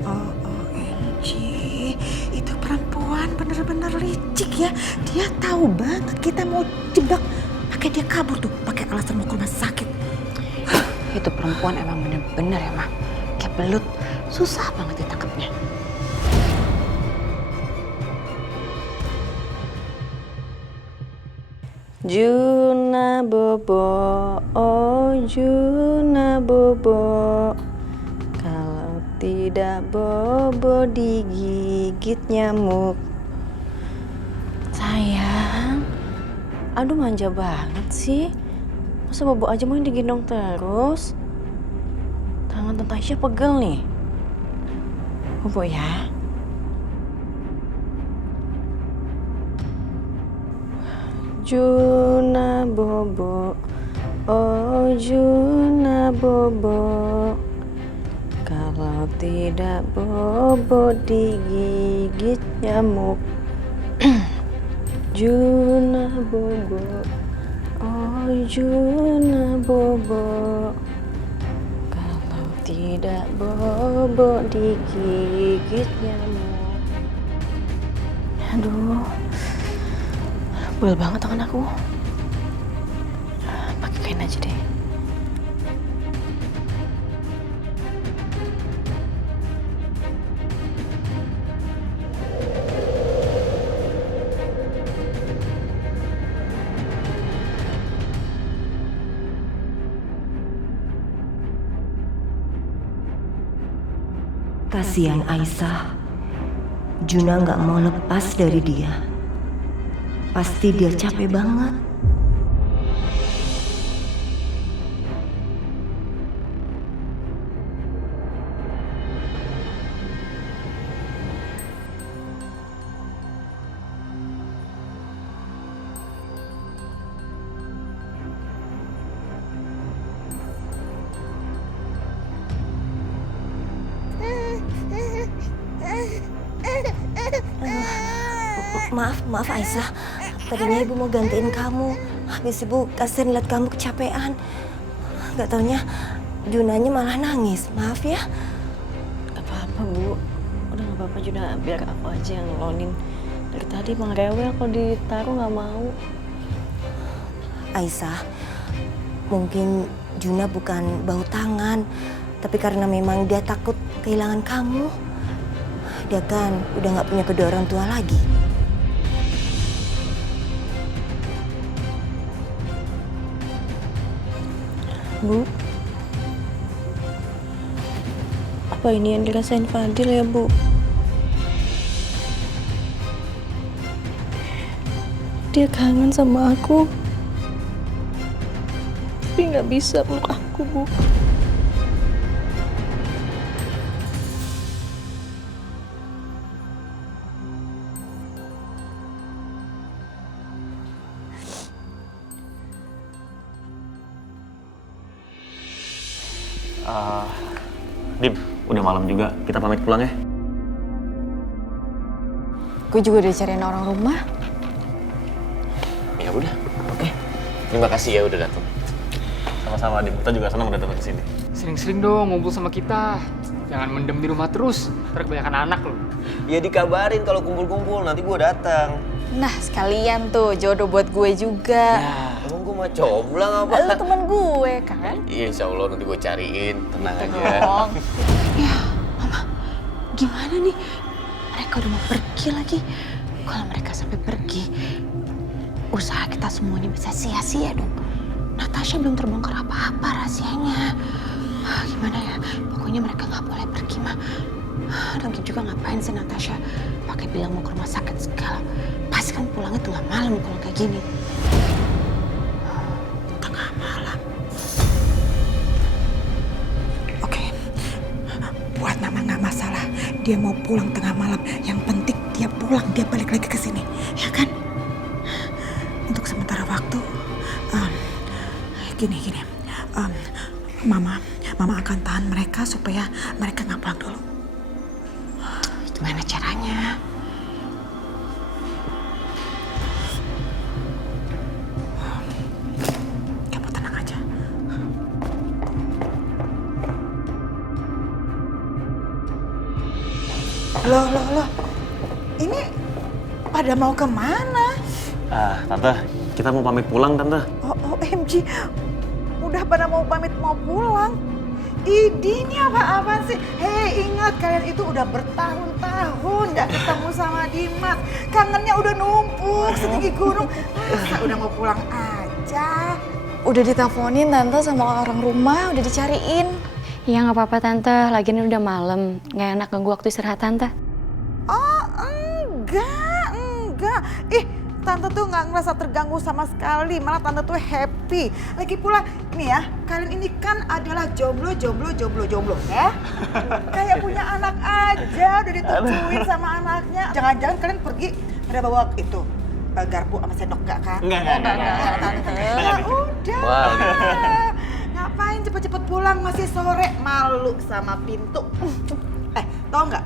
OMG, itu perempuan bener-bener licik ya. Dia tahu banget kita mau jebak. Pakai dia kabur tuh, pakai alasan mau ke rumah sakit. Itu perempuan emang bener-bener ya, Mah. Kayak belut, susah banget ditangkapnya. Juna bobo, oh Juna bobo. Kalau tidak bobo digigit nyamuk. Sayang, aduh manja banget sih. Masa bobo aja mau digendong terus? Tangan Tante Aisyah pegel nih. Bobo ya. Juna bobo, oh Juna bobo. Kalau tidak bobo digigit nyamuk. Juna bobo, oh Juna bobo. Kalau tidak bobo digigit nyamuk. Aduh, bel banget tangan aku. Pakai kain aja deh. Kasihan Aisyah. Juna nggak mau lepas dari dia. Pasti dia capek banget. Maaf Aisyah. Tadinya ibu mau gantiin kamu. Habis ibu kasihan lihat kamu kecapean. Gak taunya Junanya malah nangis. Maaf ya. Gak apa-apa Bu. Udah gak apa-apa Juna, biar aku aja yang ngelonin. Dari tadi emang rewel kalau ditaruh gak mau. Aisyah, mungkin Juna bukan bau tangan, tapi karena memang dia takut kehilangan kamu. Dia kan udah gak punya kedua orang tua lagi. Bu, apa ini yang dirasain Fadil ya Bu? Dia kangen sama aku, tapi nggak bisa peluk aku Bu. Dim, udah malam juga. Kita pamit pulang ya. Gue juga udah cariin orang rumah. Ya udah, oke. Terima kasih ya udah datang. Sama-sama Dim, kita juga senang udah datang ke sini. Sering-sering dong ngumpul sama kita. Jangan mendem di rumah terus. Ntar kebanyakan anak loh. Ya dikabarin kalau kumpul-kumpul, nanti gue datang. Nah, sekalian tuh jodoh buat gue juga. Emang gue mah comblang apa? Lu temen gue kan? Iya, insya Allah nanti gue cariin. Tenang aja. Ya, Mama, gimana nih? Mereka udah mau pergi lagi. Kalau mereka sampai pergi, usaha kita semuanya bisa sia-sia dong. Natasha belum terbongkar apa-apa rahasianya. Gimana ya? Pokoknya mereka nggak boleh pergi, Ma. Lagi juga ngapain sih Natasha pakai bilang mau ke rumah sakit segala. Pasti kan pulangnya tengah malam kalau kayak gini. Tengah malam. Oke, buat Mama nggak masalah. Dia mau pulang tengah malam. Yang penting dia pulang, dia balik lagi ke sini, ya kan? Untuk sementara waktu, Gini. Mama akan tahan mereka supaya mereka nggak pulang dulu. Gimana caranya? Kamu tenang aja. Loh. Ini pada mau kemana? Tante, kita mau pamit pulang, Tante. OMG, udah pada mau pamit mau pulang. Ini apa-apaan sih? Hei, ingat kalian itu udah bertahun-tahun gak ketemu sama Dimas. Kangennya udah numpuk setinggi gunung. Masa udah mau pulang aja? Udah diteleponin Tante sama orang rumah, udah dicariin. Ya nggak apa-apa Tante, lagian udah malam. Nggak enak ganggu waktu istirahat Tante. Oh, enggak. Tante tuh nggak ngerasa terganggu sama sekali, malah Tante tuh happy. Lagi pula, nih ya, kalian ini kan adalah jomblo ya. Kayak punya anak aja, udah ditujuin sama anaknya. Jangan-jangan kalian pergi, ada bawa itu, garpu sama sendok nggak kan? Enggak. Tante. Udah. Ngapain cepet-cepet pulang, masih sore, malu sama pintu. Tau nggak?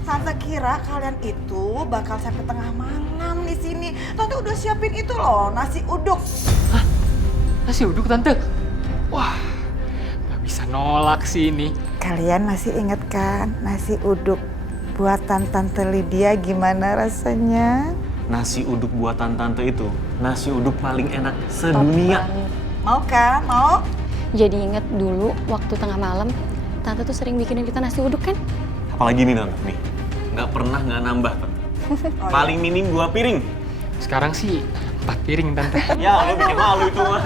Tante kira kalian itu bakal sampai tengah malam di sini. Tante udah siapin itu loh, nasi uduk. Hah? Nasi uduk, Tante? Wah, nggak bisa nolak sih ini. Kalian masih inget kan nasi uduk buatan Tante Lydia gimana rasanya? Nasi uduk buatan Tante itu, nasi uduk paling enak sedunia. Mau kan? Mau? Jadi inget dulu waktu tengah malam, Tante tuh sering bikinin kita nasi uduk kan? Apalagi nih, Tante, nih. Nggak pernah nggak nambah, Tante. Paling minim 2 piring. Sekarang sih 4 piring, Tante. Ya, lo bikin malu itu mah.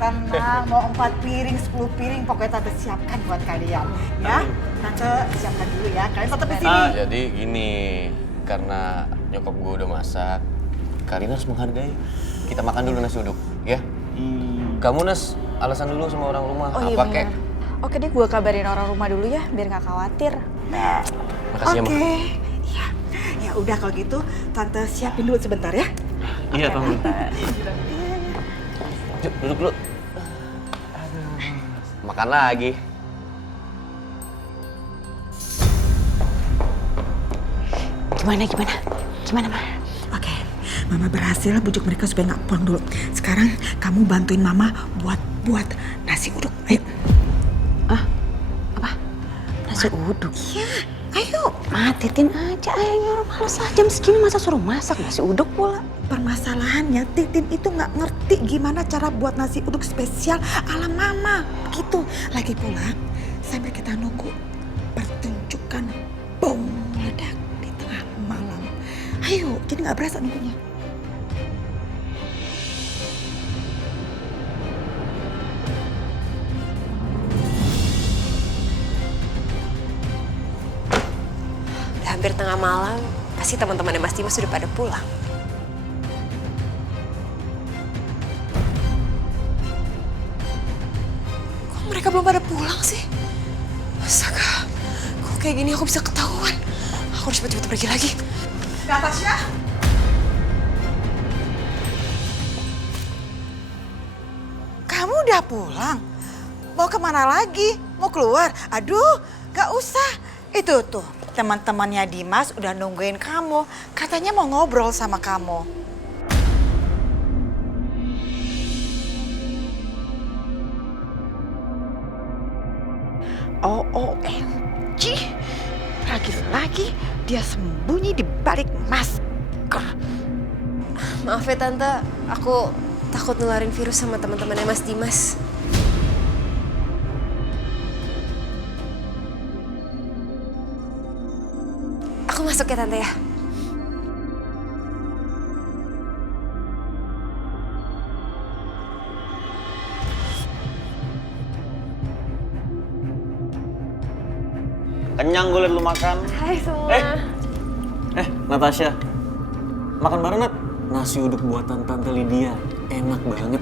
Tenang, mau 4 piring, 10 piring, pokoknya Tante siapkan buat kalian. Ya, Tante siapkan dulu ya, kalian tetap di sini. Jadi gini, karena nyokap gue udah masak, kalian harus menghargai. Kita makan dulu nasi uduk, ya? Kamu, Nas, alasan dulu sama orang rumah. Oh iya apa bener. kek? Oke deh, gue kabarin orang rumah dulu ya, biar nggak khawatir. Makasih ya, Ma. Oke. Ya udah kalau gitu, Tante siapin dulu sebentar ya. Iya, Tante. Yuk, duduk dulu. Makan lagi. Gimana, Ma? Oke, Mama berhasil bujuk mereka supaya nggak pulang dulu. Sekarang kamu bantuin Mama buat nasi uduk. Ayo. Apa? Nasi uduk? Iya, ayo. Titin aja, ayo males lah jam segini masa suruh masak nasi uduk pula. Permasalahannya Titin itu nggak ngerti gimana cara buat nasi uduk spesial ala Mama. Gitu. Lagi pula, sambil kita nunggu pertunjukan bom meledak di tengah malam. Ayo, jadi nggak berasa nunggunya. Udah hampir tengah malam, pasti teman-temannya Mas Dimas sudah pada pulang. Kok mereka belum pada pulang sih? Astaga, kok kayak gini aku bisa ketahuan. Aku harus cepet-cepet pergi lagi. Natasha? Kamu udah pulang? Mau kemana lagi? Mau keluar? Aduh, gak usah. Itu tuh, teman-temannya Dimas udah nungguin kamu. Katanya mau ngobrol sama kamu. OMG, lagi-lagi dia sembunyi di balik masker. Maaf ya Tante, aku takut nularin virus sama teman-temannya Mas Dimas. Aku masuk ya Tante ya. Kenyang gue liat lu makan. Hai semua. Natasha. Makan bareng, Nat. Nasi uduk buatan Tante Lydia. Enak banget.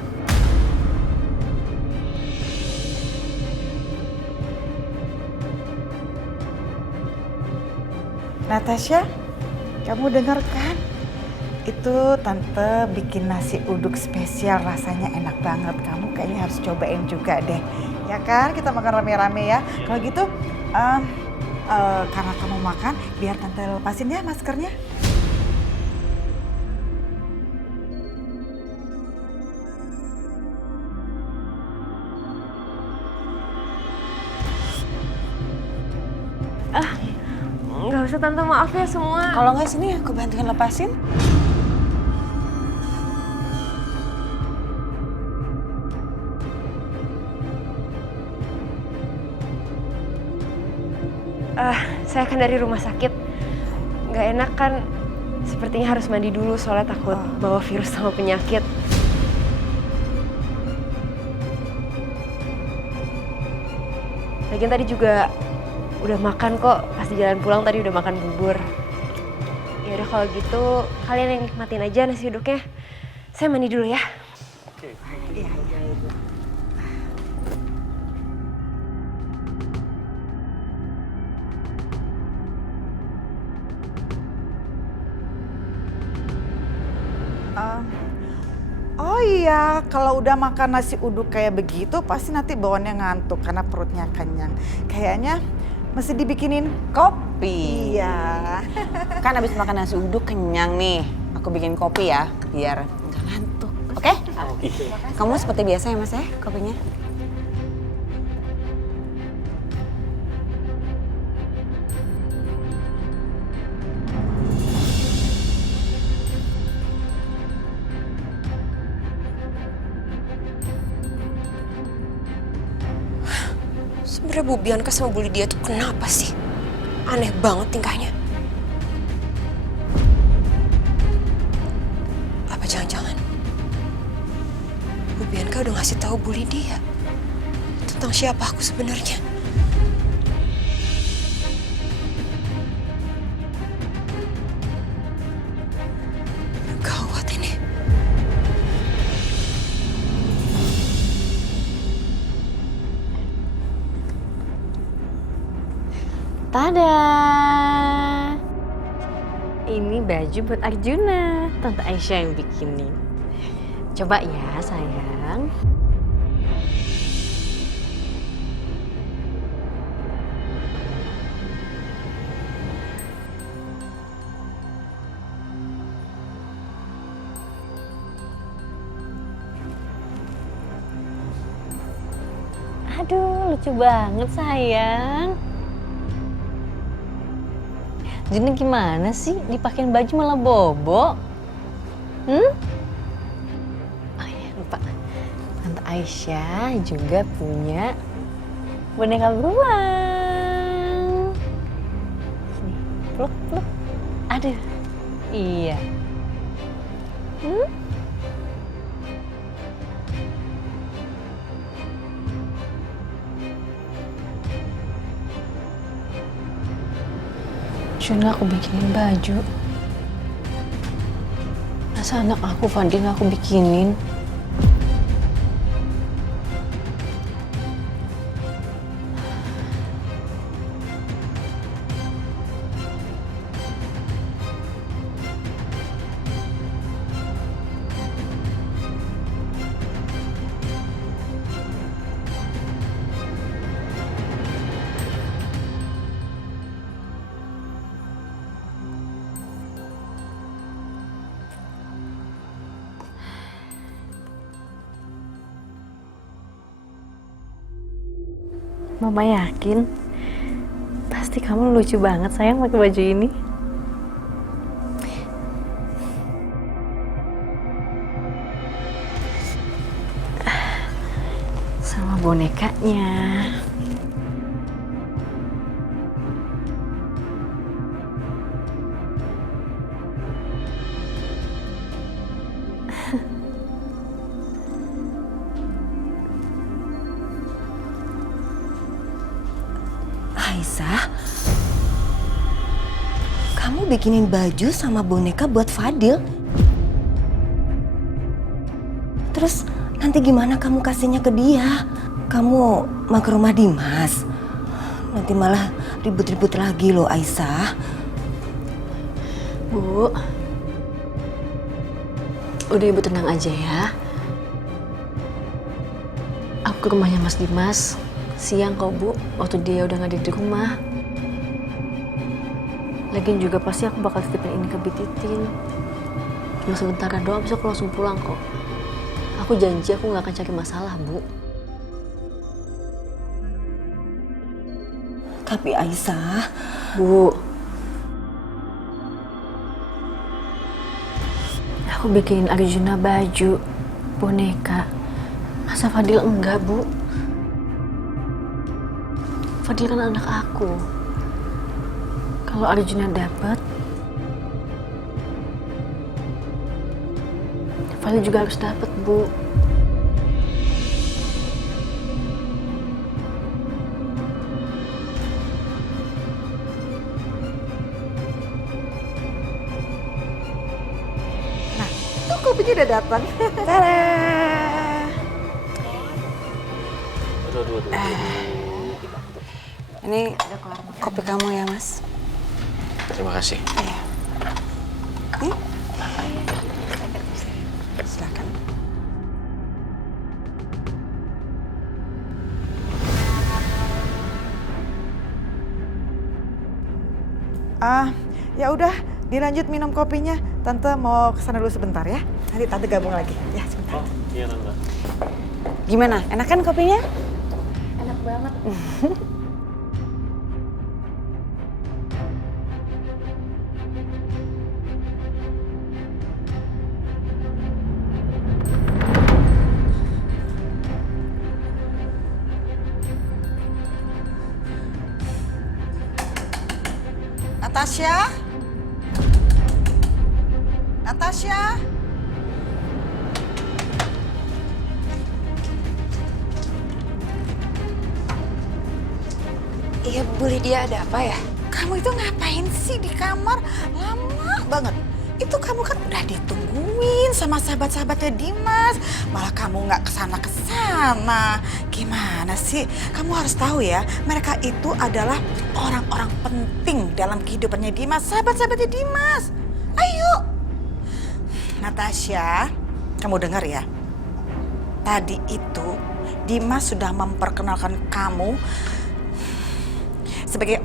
Natasha, kamu dengar kan? Itu Tante bikin nasi uduk spesial, rasanya enak banget. Kamu kayaknya harus cobain juga deh. Ya kan, kita makan rame-rame ya. Kalau gitu, karena kamu makan, biar Tante lepasin ya maskernya. Nggak usah Tante, maaf ya semua. Kalau nggak sini aku bantuin lepasin. Saya kan dari rumah sakit. Nggak enak kan, sepertinya harus mandi dulu soalnya takut bawa virus sama penyakit. Lagian tadi juga udah makan kok, pas di jalan pulang tadi udah makan bubur. Ya udah kalau gitu kalian yang nikmatin aja nasi uduknya. Saya mandi dulu ya. Oke. Oh iya, kalau udah makan nasi uduk kayak begitu pasti nanti bawaannya ngantuk karena perutnya kenyang. Kayaknya mesti dibikinin kopi. Iya. Kan abis makan nasi uduk kenyang nih. Aku bikin kopi ya, biar nggak ngantuk. Oke? Kamu seperti biasa ya Mas ya, kopinya? Sebenarnya Bu Bianca sama Bu Lydia tuh kenapa sih? Aneh banget tingkahnya. Apa jangan-jangan Bu Bianca udah ngasih tahu Bu Lydia tentang siapa aku sebenarnya? Gawat ini. Tada! Ini baju buat Arjuna, Tante Aisyah yang bikinin. Coba ya sayang. Aduh, lucu banget sayang. Juni gimana sih? Dipakein baju malah bobo? Oh iya, lupa. Tante Aisyah juga punya boneka beruang. Sini, peluk, peluk. Aduh, iya. Juna aku bikinin baju. Masa anak aku Fadil aku bikinin? Mama yakin pasti kamu lucu banget sayang pakai baju ini. Sama bonekanya. Aisyah, kamu bikinin baju sama boneka buat Fadil? Terus nanti gimana kamu kasihnya ke dia? Kamu mau ke rumah Dimas? Nanti malah ribut-ribut lagi loh Aisyah. Bu, Udah Ibu tenang aja ya. Aku ke rumahnya Mas Dimas siang kok Bu, waktu dia udah nggak ada di rumah. Lagian juga pasti aku bakal titipin ini ke Bititin. Cuma sebentar doang, bisa aku langsung pulang kok. Aku janji aku nggak akan cari masalah, Bu. Tapi Aisyah, Bu, aku bikinin Arjuna baju, boneka. Masa Fadil enggak, Bu? Fadil kan anak aku. Kalau Arjuna dapat, Fadil juga harus dapat, Bu. Tuh kopinya udah datang. Tada! Ini kopi kamu ya, Mas. Terima kasih. Nih. Silakan. Ya udah, dilanjut minum kopinya. Tante mau kesana dulu sebentar ya. Nanti Tante gabung lagi. Ya, sebentar. Oh, iya Tante. Gimana? Enak kan kopinya? Enak banget. Natasha? Natasha? Iya, Bu Lydia, ada apa ya? Kamu itu ngapain sih di kamar? Lama banget. Itu kamu kan udah ditungguin sama sahabat-sahabatnya Dimas. Malah kamu nggak kesana-kesana. Gimana sih? Kamu harus tahu ya, mereka itu adalah orang-orang penting dalam kehidupannya Dimas. Sahabat-sahabatnya Dimas. Ayo. Natasha, kamu dengar ya. Tadi itu Dimas sudah memperkenalkan kamu sebagai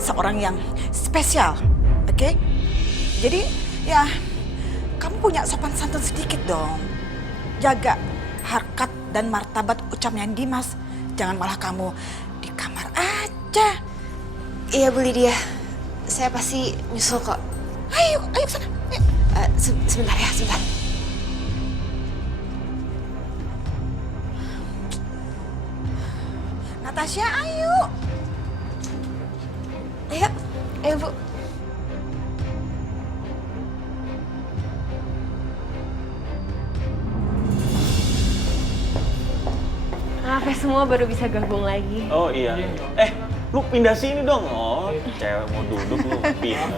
seorang yang spesial, oke? Jadi ya kamu punya sopan santun sedikit dong. Jaga harkat dan martabat ucapnya Dimas. Jangan malah kamu di kamar aja. Iya, Bu Lydia. Saya pasti nyusul kok. Ayo ke sana. Sebentar ya, sebentar. Natasha, ayo. Ayo Bu. Maaf ya semua baru bisa gabung lagi. Oh iya. Lu pindah sini dong. Oh, cewek mau duduk lu pindah.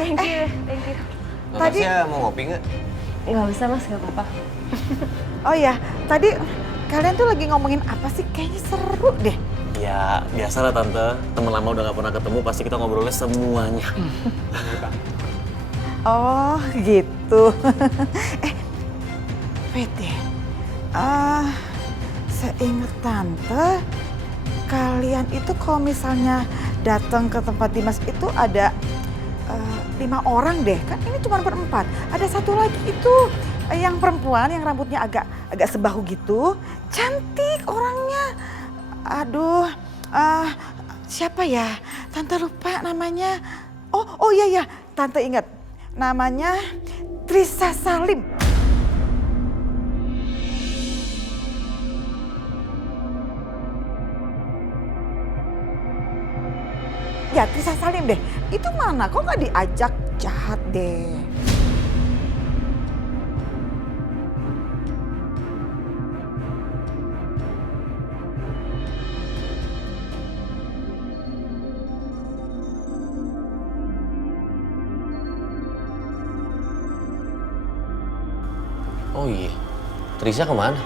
Thank you, thank you. Natasha mau ngopi nggak? Nggak usah Mas, nggak apa-apa. Oh ya, tadi kalian tuh lagi ngomongin apa sih? Kayaknya seru deh. Ya, biasa lah Tante. Temen lama udah gak pernah ketemu, pasti kita ngobrolnya semuanya. Oh gitu. Wait deh. Seingat Tante, kalian itu kalau misalnya datang ke tempat Dimas itu ada 5 orang deh. Kan ini cuma berempat. Ada satu lagi itu yang perempuan yang rambutnya agak sebahu gitu. Cantik orangnya. Aduh, siapa ya? Tante lupa namanya. Oh iya, Tante ingat. Namanya Trisa Salim. Ya, Trisa Salim deh. Itu mana? Kok nggak diajak? Jahat deh. Oh iya, Trisa kemana?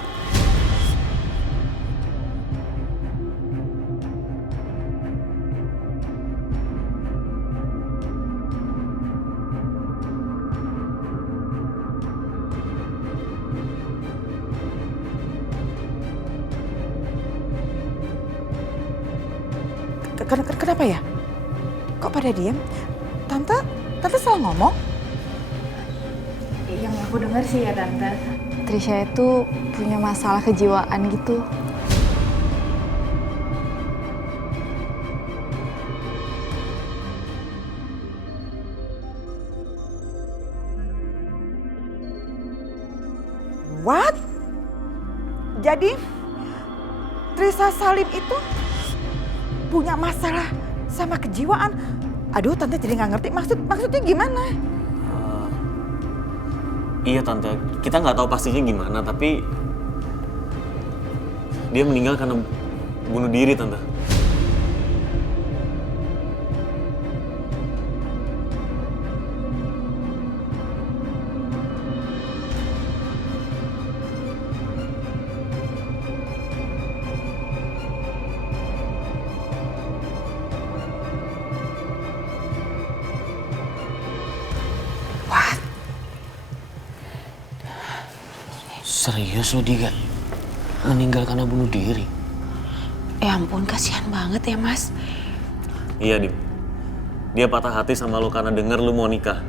Kenapa ya? Kok pada diem? Tante salah ngomong? Yang aku dengar sih ya Tante, Trisha itu punya masalah kejiwaan gitu. What? Jadi Trisha Salim itu punya masalah sama kejiwaan? Aduh, Tante jadi nggak ngerti maksudnya gimana? Iya Tante, kita nggak tahu pastinya gimana, tapi dia meninggal karena bunuh diri Tante. Serius lo Diga? Meninggal karena bunuh diri? Ya ampun, kasihan banget ya Mas. Iya Dim, dia patah hati sama lo karena denger lo mau nikah.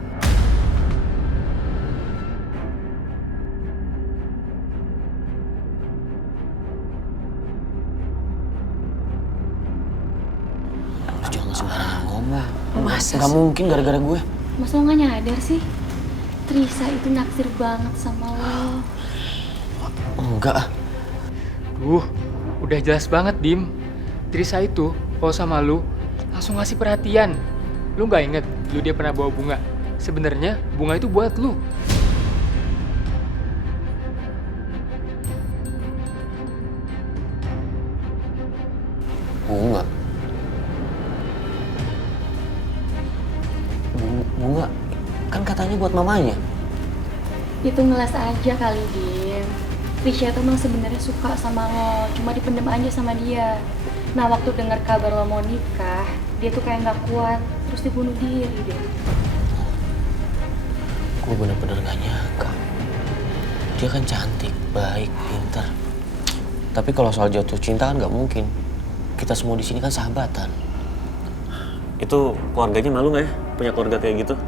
Lo jangan sembarangan ngomong. Mas, Gak mungkin gara-gara gue. Mas lo gak nyadar sih? Trisha itu naksir banget sama lo. Enggak. Udah jelas banget, Dim. Trisha itu kalau sama lu langsung ngasih perhatian. Lu nggak inget lu dia pernah bawa bunga? Sebenarnya bunga itu buat lu. Bunga? Bunga? Kan katanya buat mamanya. Itu ngeles aja kali, Dim. Trisha tuh emang sebenarnya suka sama lo, cuma dipendem aja sama dia. Nah, waktu dengar kabar lo mau nikah, dia tuh kayak nggak kuat, terus dibunuh diri deh. Gue bener-bener gak nyangka. Dia kan cantik, baik, pintar. Tapi kalau soal jatuh cinta kan nggak mungkin. Kita semua di sini kan sahabatan. Itu keluarganya malu nggak ya punya keluarga kayak gitu?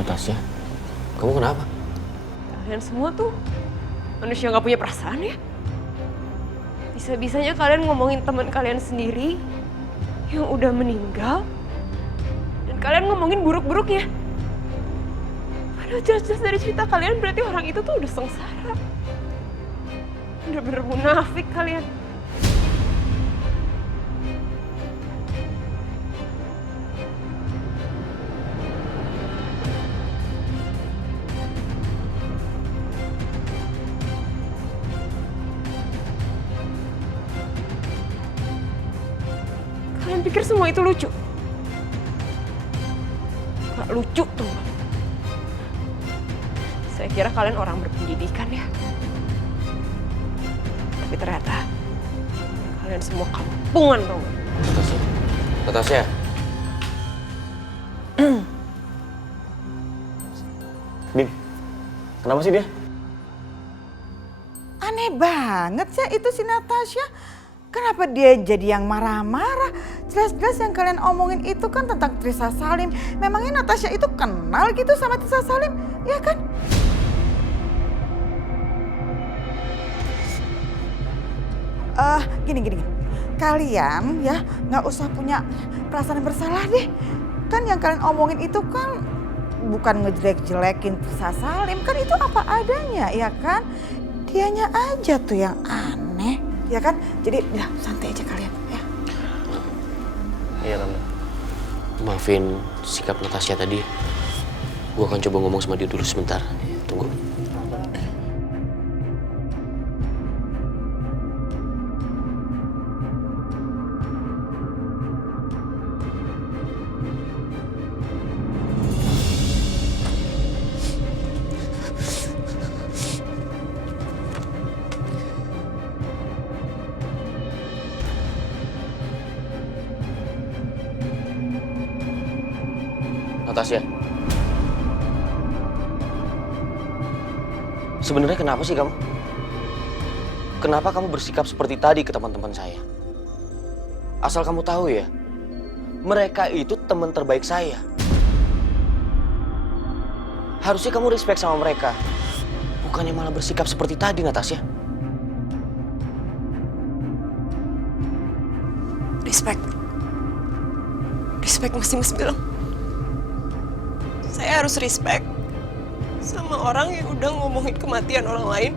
Natasha, kamu kenapa? Kalian semua tuh manusia nggak punya perasaan ya? Bisa-bisanya kalian ngomongin teman kalian sendiri yang udah meninggal dan kalian ngomongin buruk-buruknya. Padahal jelas-jelas dari cerita kalian berarti orang itu tuh udah sengsara. Bener-bener munafik kalian. Kalian pikir semua itu lucu? Gak lucu tuh. Saya kira kalian orang berpendidikan ya. Tapi ternyata kalian semua kampungan dong. Natasha. Dim, kenapa sih dia? Aneh banget sih itu si Natasha. Kenapa dia jadi yang marah-marah? Jelas-jelas yang kalian omongin itu kan tentang Trisha Salim. Memangnya Natasha itu kenal gitu sama Trisha Salim? Ya kan? Gini. Kalian ya nggak usah punya perasaan yang bersalah deh. Kan yang kalian omongin itu kan bukan ngejelek-jelekin Trisha Salim. Kan itu apa adanya ya kan? Dianya aja tuh yang aneh. Ya kan? Jadi ya santai aja kalian ya. Iya Tante. Maafin sikap Natasha tadi. Gue akan coba ngomong sama dia dulu sebentar. Tunggu. Natasha. Sebenarnya kenapa sih kamu? Kenapa kamu bersikap seperti tadi ke teman-teman saya? Asal kamu tahu ya, mereka itu teman terbaik saya. Harusnya kamu respect sama mereka. Bukannya malah bersikap seperti tadi, Natasha. Respect. Respect mesti Mas bilang. Saya harus respect sama orang yang udah ngomongin kematian orang lain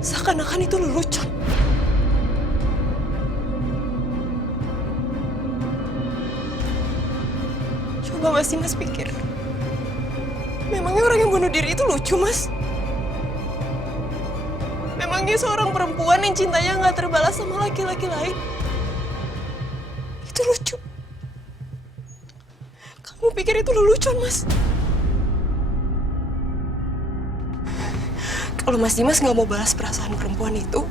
seakan-akan itu lelucon. Coba Mas pikir. Memangnya orang yang bunuh diri itu lucu, Mas? Memangnya seorang perempuan yang cintanya nggak terbalas sama laki-laki lain itu lucu? Kamu pikir itu lelucon, Mas? Kalau Mas Dimas nggak mau balas perasaan perempuan itu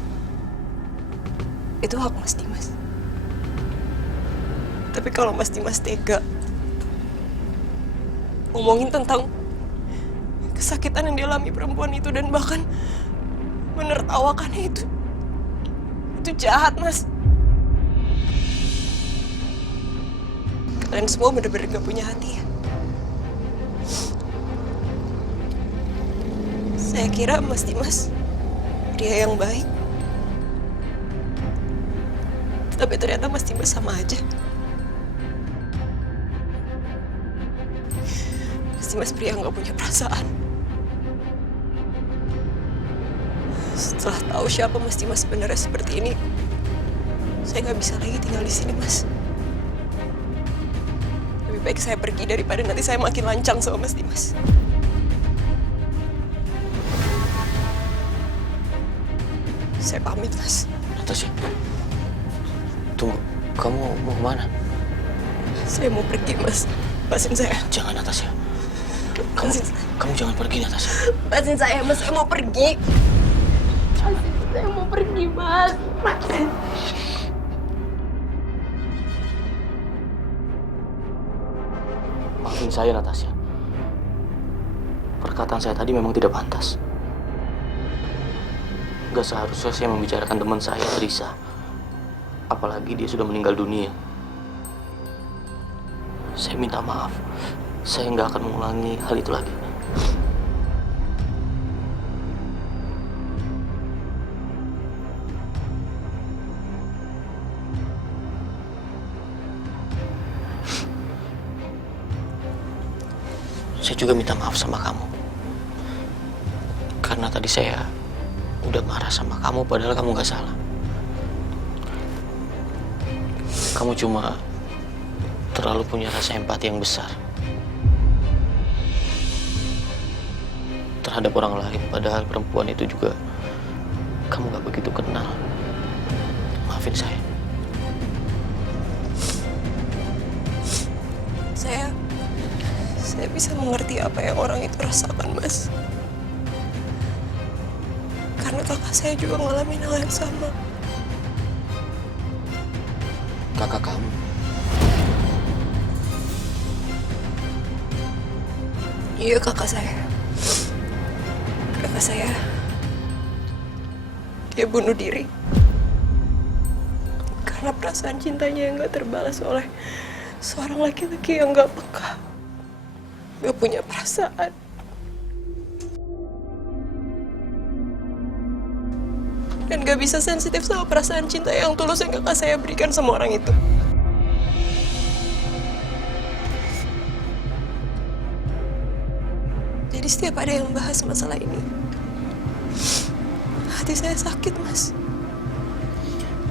hak Mas Dimas. Tapi kalau Mas Dimas tega ngomongin tentang kesakitan yang dialami perempuan itu dan bahkan menertawakannya, itu jahat, Mas. Kalian semua bener-bener gak punya hati ya. Saya kira Mas Dimas pria yang baik, tapi ternyata Mas Dimas sama aja. Mas Dimas pria yang gak punya perasaan. Setelah tahu siapa Mas Dimas sebenarnya seperti ini, saya gak bisa lagi tinggal di sini, Mas. Lebih baik saya pergi daripada nanti saya makin lancang sama Mas Dimas. Saya pamit, Mas. Natasha, tunggu. Kamu mau kemana? Saya mau pergi, Mas. Lepasin saya. Jangan, Natasha. Kamu jangan pergi, Natasha. Lepasin saya, Mas. Saya mau pergi. Saya mau pergi, Mas. Maafin saya, Natasha. Perkataan saya tadi memang tidak pantas. Gak seharusnya saya membicarakan teman saya, Trisa. Apalagi dia sudah meninggal dunia. Saya minta maaf. Saya nggak akan mengulangi hal itu lagi. Saya juga minta maaf sama kamu. Karena tadi saya udah marah sama kamu padahal kamu gak salah. Kamu cuma terlalu punya rasa empati yang besar terhadap orang lain, padahal perempuan itu juga kamu gak begitu kenal. Maafin saya. Saya bisa mengerti apa yang orang itu rasakan, Mas. Karena kakak saya juga ngalamin hal yang sama. Kakak kamu? Iya, kakak saya. Kakak saya, dia bunuh diri. Karena perasaan cintanya yang gak terbalas oleh seorang laki-laki yang gak peka. Gak punya perasaan. Dan gak bisa sensitif sama perasaan cinta yang tulus yang kakak saya berikan sama orang itu. Jadi setiap ada yang bahas masalah ini, hati saya sakit, Mas.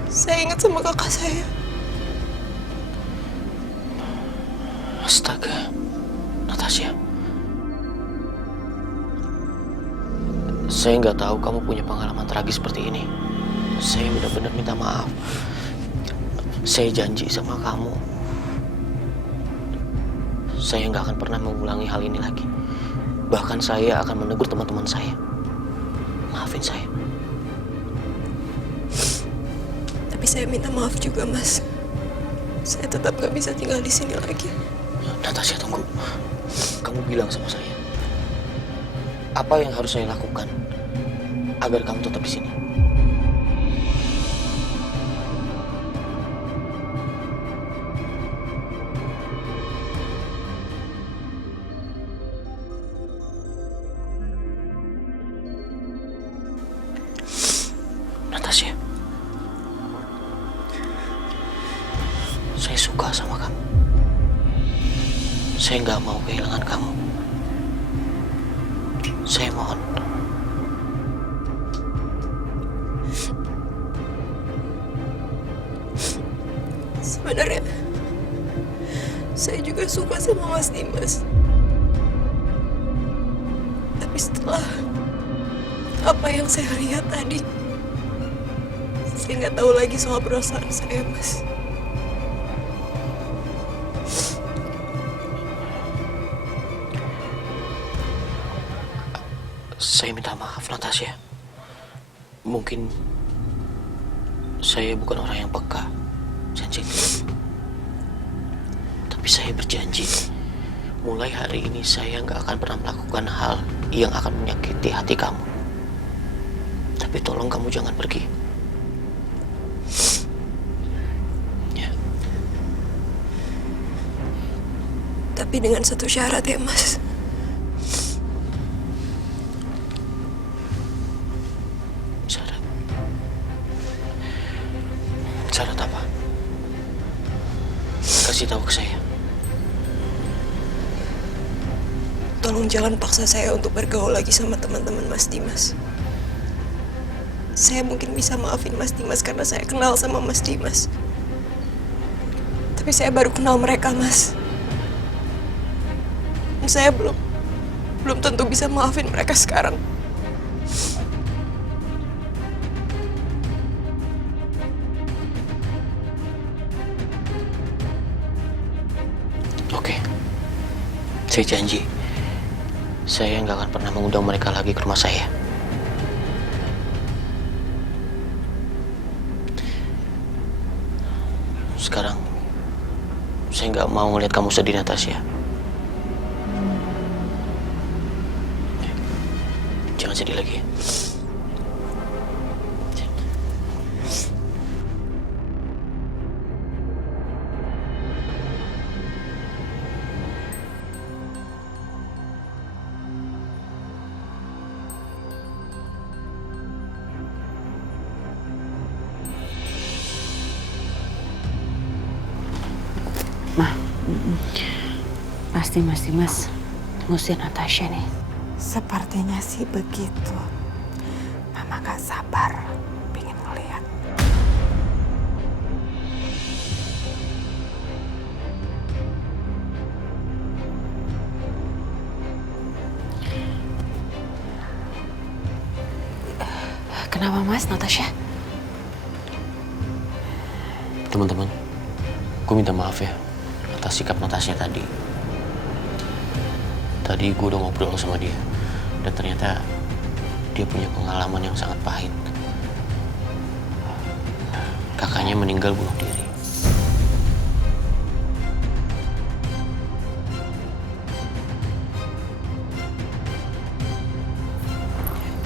Saya ingat sama kakak saya. Astaga, Natasha. Saya nggak tahu kamu punya pengalaman tragis seperti ini. Saya benar-benar minta maaf. Saya janji sama kamu, saya nggak akan pernah mengulangi hal ini lagi. Bahkan saya akan menegur teman-teman saya. Maafin saya. Tapi saya minta maaf juga, Mas. Saya tetap gak bisa tinggal di sini lagi. Natasha, tunggu. Kamu bilang sama saya, apa yang harus saya lakukan agar kamu tetap di sini? Natasha, saya suka sama kamu. Saya nggak mau kehilangan kamu. Saya mohon. Sebenarnya saya juga suka sama Mas Dimas. Tapi setelah apa yang saya lihat tadi, saya nggak tahu lagi soal perasaan saya, Mas. Saya minta maaf, Natasha. Mungkin saya bukan orang yang peka, sensitif. Tapi saya berjanji, mulai hari ini saya nggak akan pernah melakukan hal yang akan menyakiti hati kamu. Tapi tolong kamu jangan pergi. Ya. Tapi dengan satu syarat ya, Mas. Syarat apa? Kasih tahu ke saya. Tolong jangan paksa saya untuk bergaul lagi sama teman-teman Mas Dimas. Saya mungkin bisa maafin Mas Dimas karena saya kenal sama Mas Dimas. Tapi saya baru kenal mereka, Mas. Dan saya belum tentu bisa maafin mereka sekarang. Oke, saya janji, saya nggak akan pernah mengundang mereka lagi ke rumah saya. Sekarang, saya nggak mau ngeliat kamu sedih, Natasha. Jangan sedih lagi. Pasti Mas Dimas ngusir Natasha nih. Sepertinya sih begitu. Mama gak sabar pengen ngeliat. Kenapa Mas, Natasha? Teman-teman, gue minta maaf ya atas sikap Natasha tadi. Tadi gue udah ngobrol sama dia, dan ternyata dia punya pengalaman yang sangat pahit. Kakaknya meninggal bunuh diri.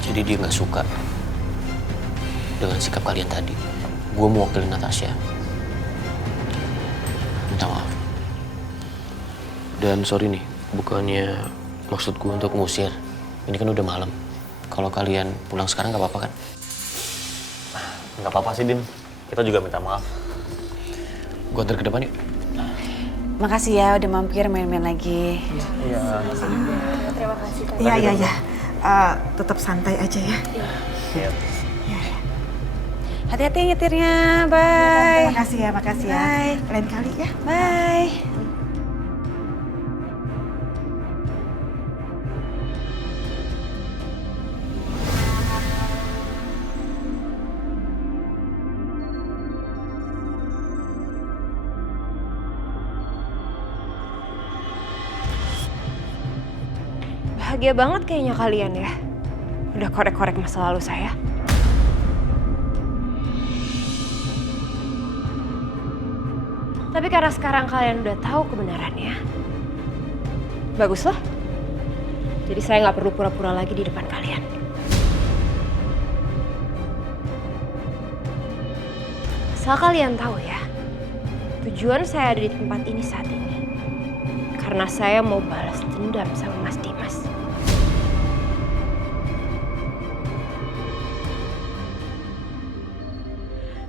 Jadi dia gak suka dengan sikap kalian tadi. Gue mau wakilin Natasha. Minta maaf. Dan sorry nih, bukannya maksud gue untuk ngusir. Ini kan udah malam. Kalau kalian pulang sekarang gak apa-apa kan? Nggak apa-apa sih, Dim. Kita juga minta maaf. Gue antar ke depan yuk. Makasih ya udah mampir main-main lagi. Iya. Terima kasih. Iya. Tetap santai aja ya. Iya. Hati-hati nyetirnya. Bye. Makasih ya. Bye. Lain kali ya. Bye. Bahagia banget kayaknya kalian ya. Udah korek-korek masa lalu saya. Tapi karena sekarang kalian udah tahu kebenarannya, Baguslah. Jadi saya nggak perlu pura-pura lagi di depan kalian. Asal kalian tahu ya, tujuan saya ada di tempat ini saat ini. Karena saya mau balas dendam sama Mas Dimas.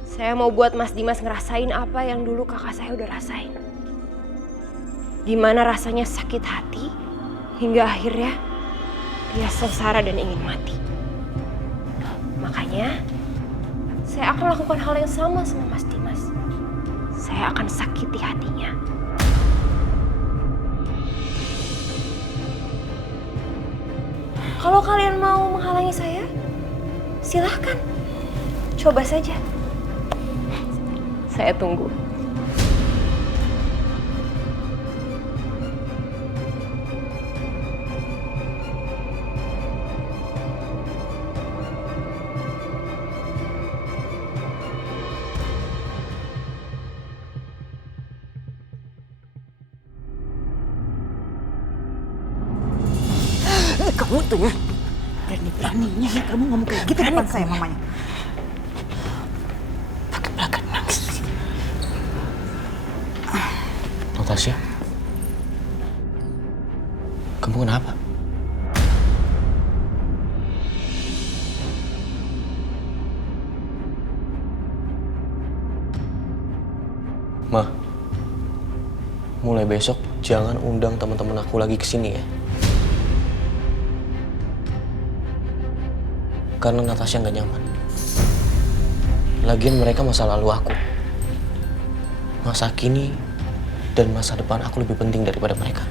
Saya mau buat Mas Dimas ngerasain apa yang dulu kakak saya udah rasain. Gimana rasanya sakit hati, hingga akhirnya dia sengsara dan ingin mati. Makanya, saya akan lakukan hal yang sama Mas Dimas. Saya akan sakiti hatinya. Kalau kalian mau menghalangi saya, silahkan. Coba saja. Saya tunggu. Kamu tuh ya, berani-beraninya ya kamu ngomong kayak gitu depan saya mamanya. Pakai belakang nangis. Natasha, kamu kenapa? Ma, mulai besok jangan undang teman-teman aku lagi ke sini ya. Karena Natasha nggak nyaman. Lagian mereka masa lalu aku. Masa kini dan masa depan aku lebih penting daripada mereka.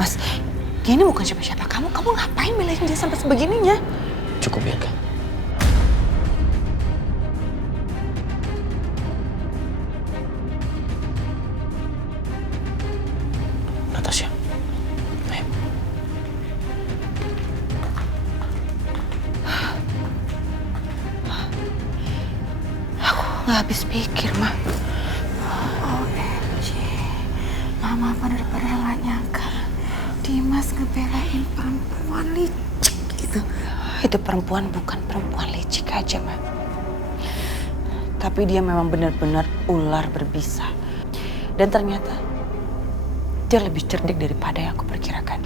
Mas, dia ini bukan siapa-siapa kamu. Kamu ngapain belain dia sampai sebegininya? Cukup Bianca. Natasha, ayo. Nggak habis pikir, Ma. OMG. Mama bener-bener nggak nyangka Dimas ngebelain perempuan licik gitu. Itu perempuan bukan perempuan licik aja, Ma. Tapi dia memang benar-benar ular berbisa. Dan ternyata dia lebih cerdik daripada yang aku perkirakan.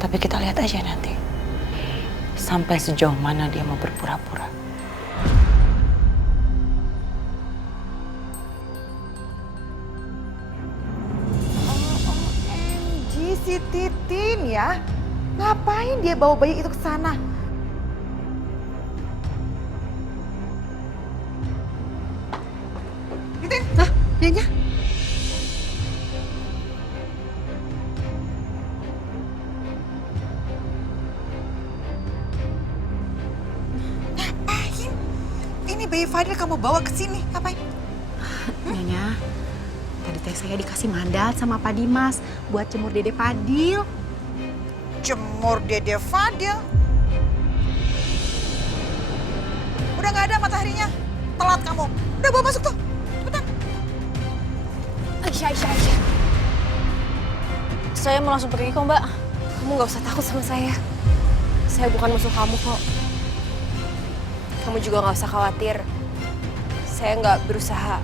Tapi kita lihat aja nanti. Sampai sejauh mana dia mau berpura-pura. Si Titin ya, ngapain dia bawa bayi itu ke sana? Titin, hah, dianya? Ngapain? Ini bayi Fadil kamu bawa ke sini, ngapain? Nyonya, tadi teh saya dikasih mandat sama Pak Dimas buat jemur Dede Fadil. Jemur Dede Fadil? Udah gak ada mataharinya. Telat kamu. Udah bawa masuk tuh. Cepetan. Aisyah. Saya mau langsung pergi kok, Mbak. Kamu gak usah takut sama saya. Saya bukan musuh kamu kok. Kamu juga gak usah khawatir. Saya gak berusaha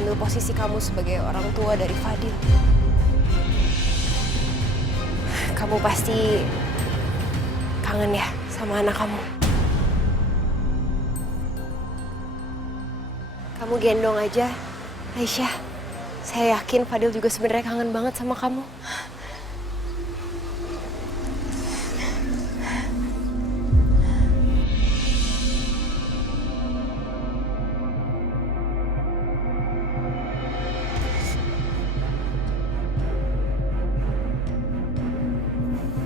ambil posisi kamu sebagai orang tua dari Fadil. Kamu pasti kangen ya sama anak kamu. Kamu gendong aja, Aisyah. Saya yakin Fadil juga sebenarnya kangen banget sama kamu.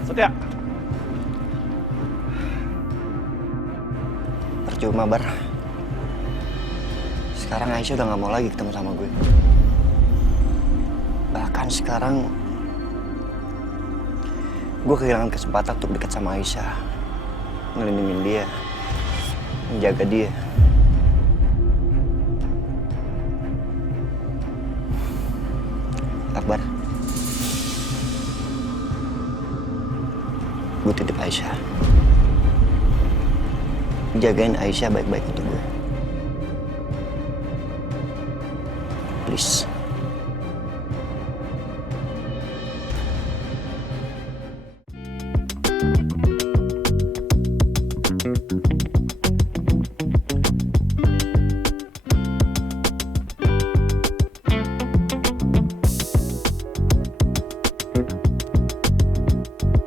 Setia. Percuma, Bar. Sekarang Aisyah udah gak mau lagi ketemu sama gue. Bahkan sekarang gue kehilangan kesempatan untuk dekat sama Aisyah. Ngelindungin dia. Menjaga dia. Akbar, gue titip Aisyah. Jagain Aisyah baik-baik untuk gue. Please.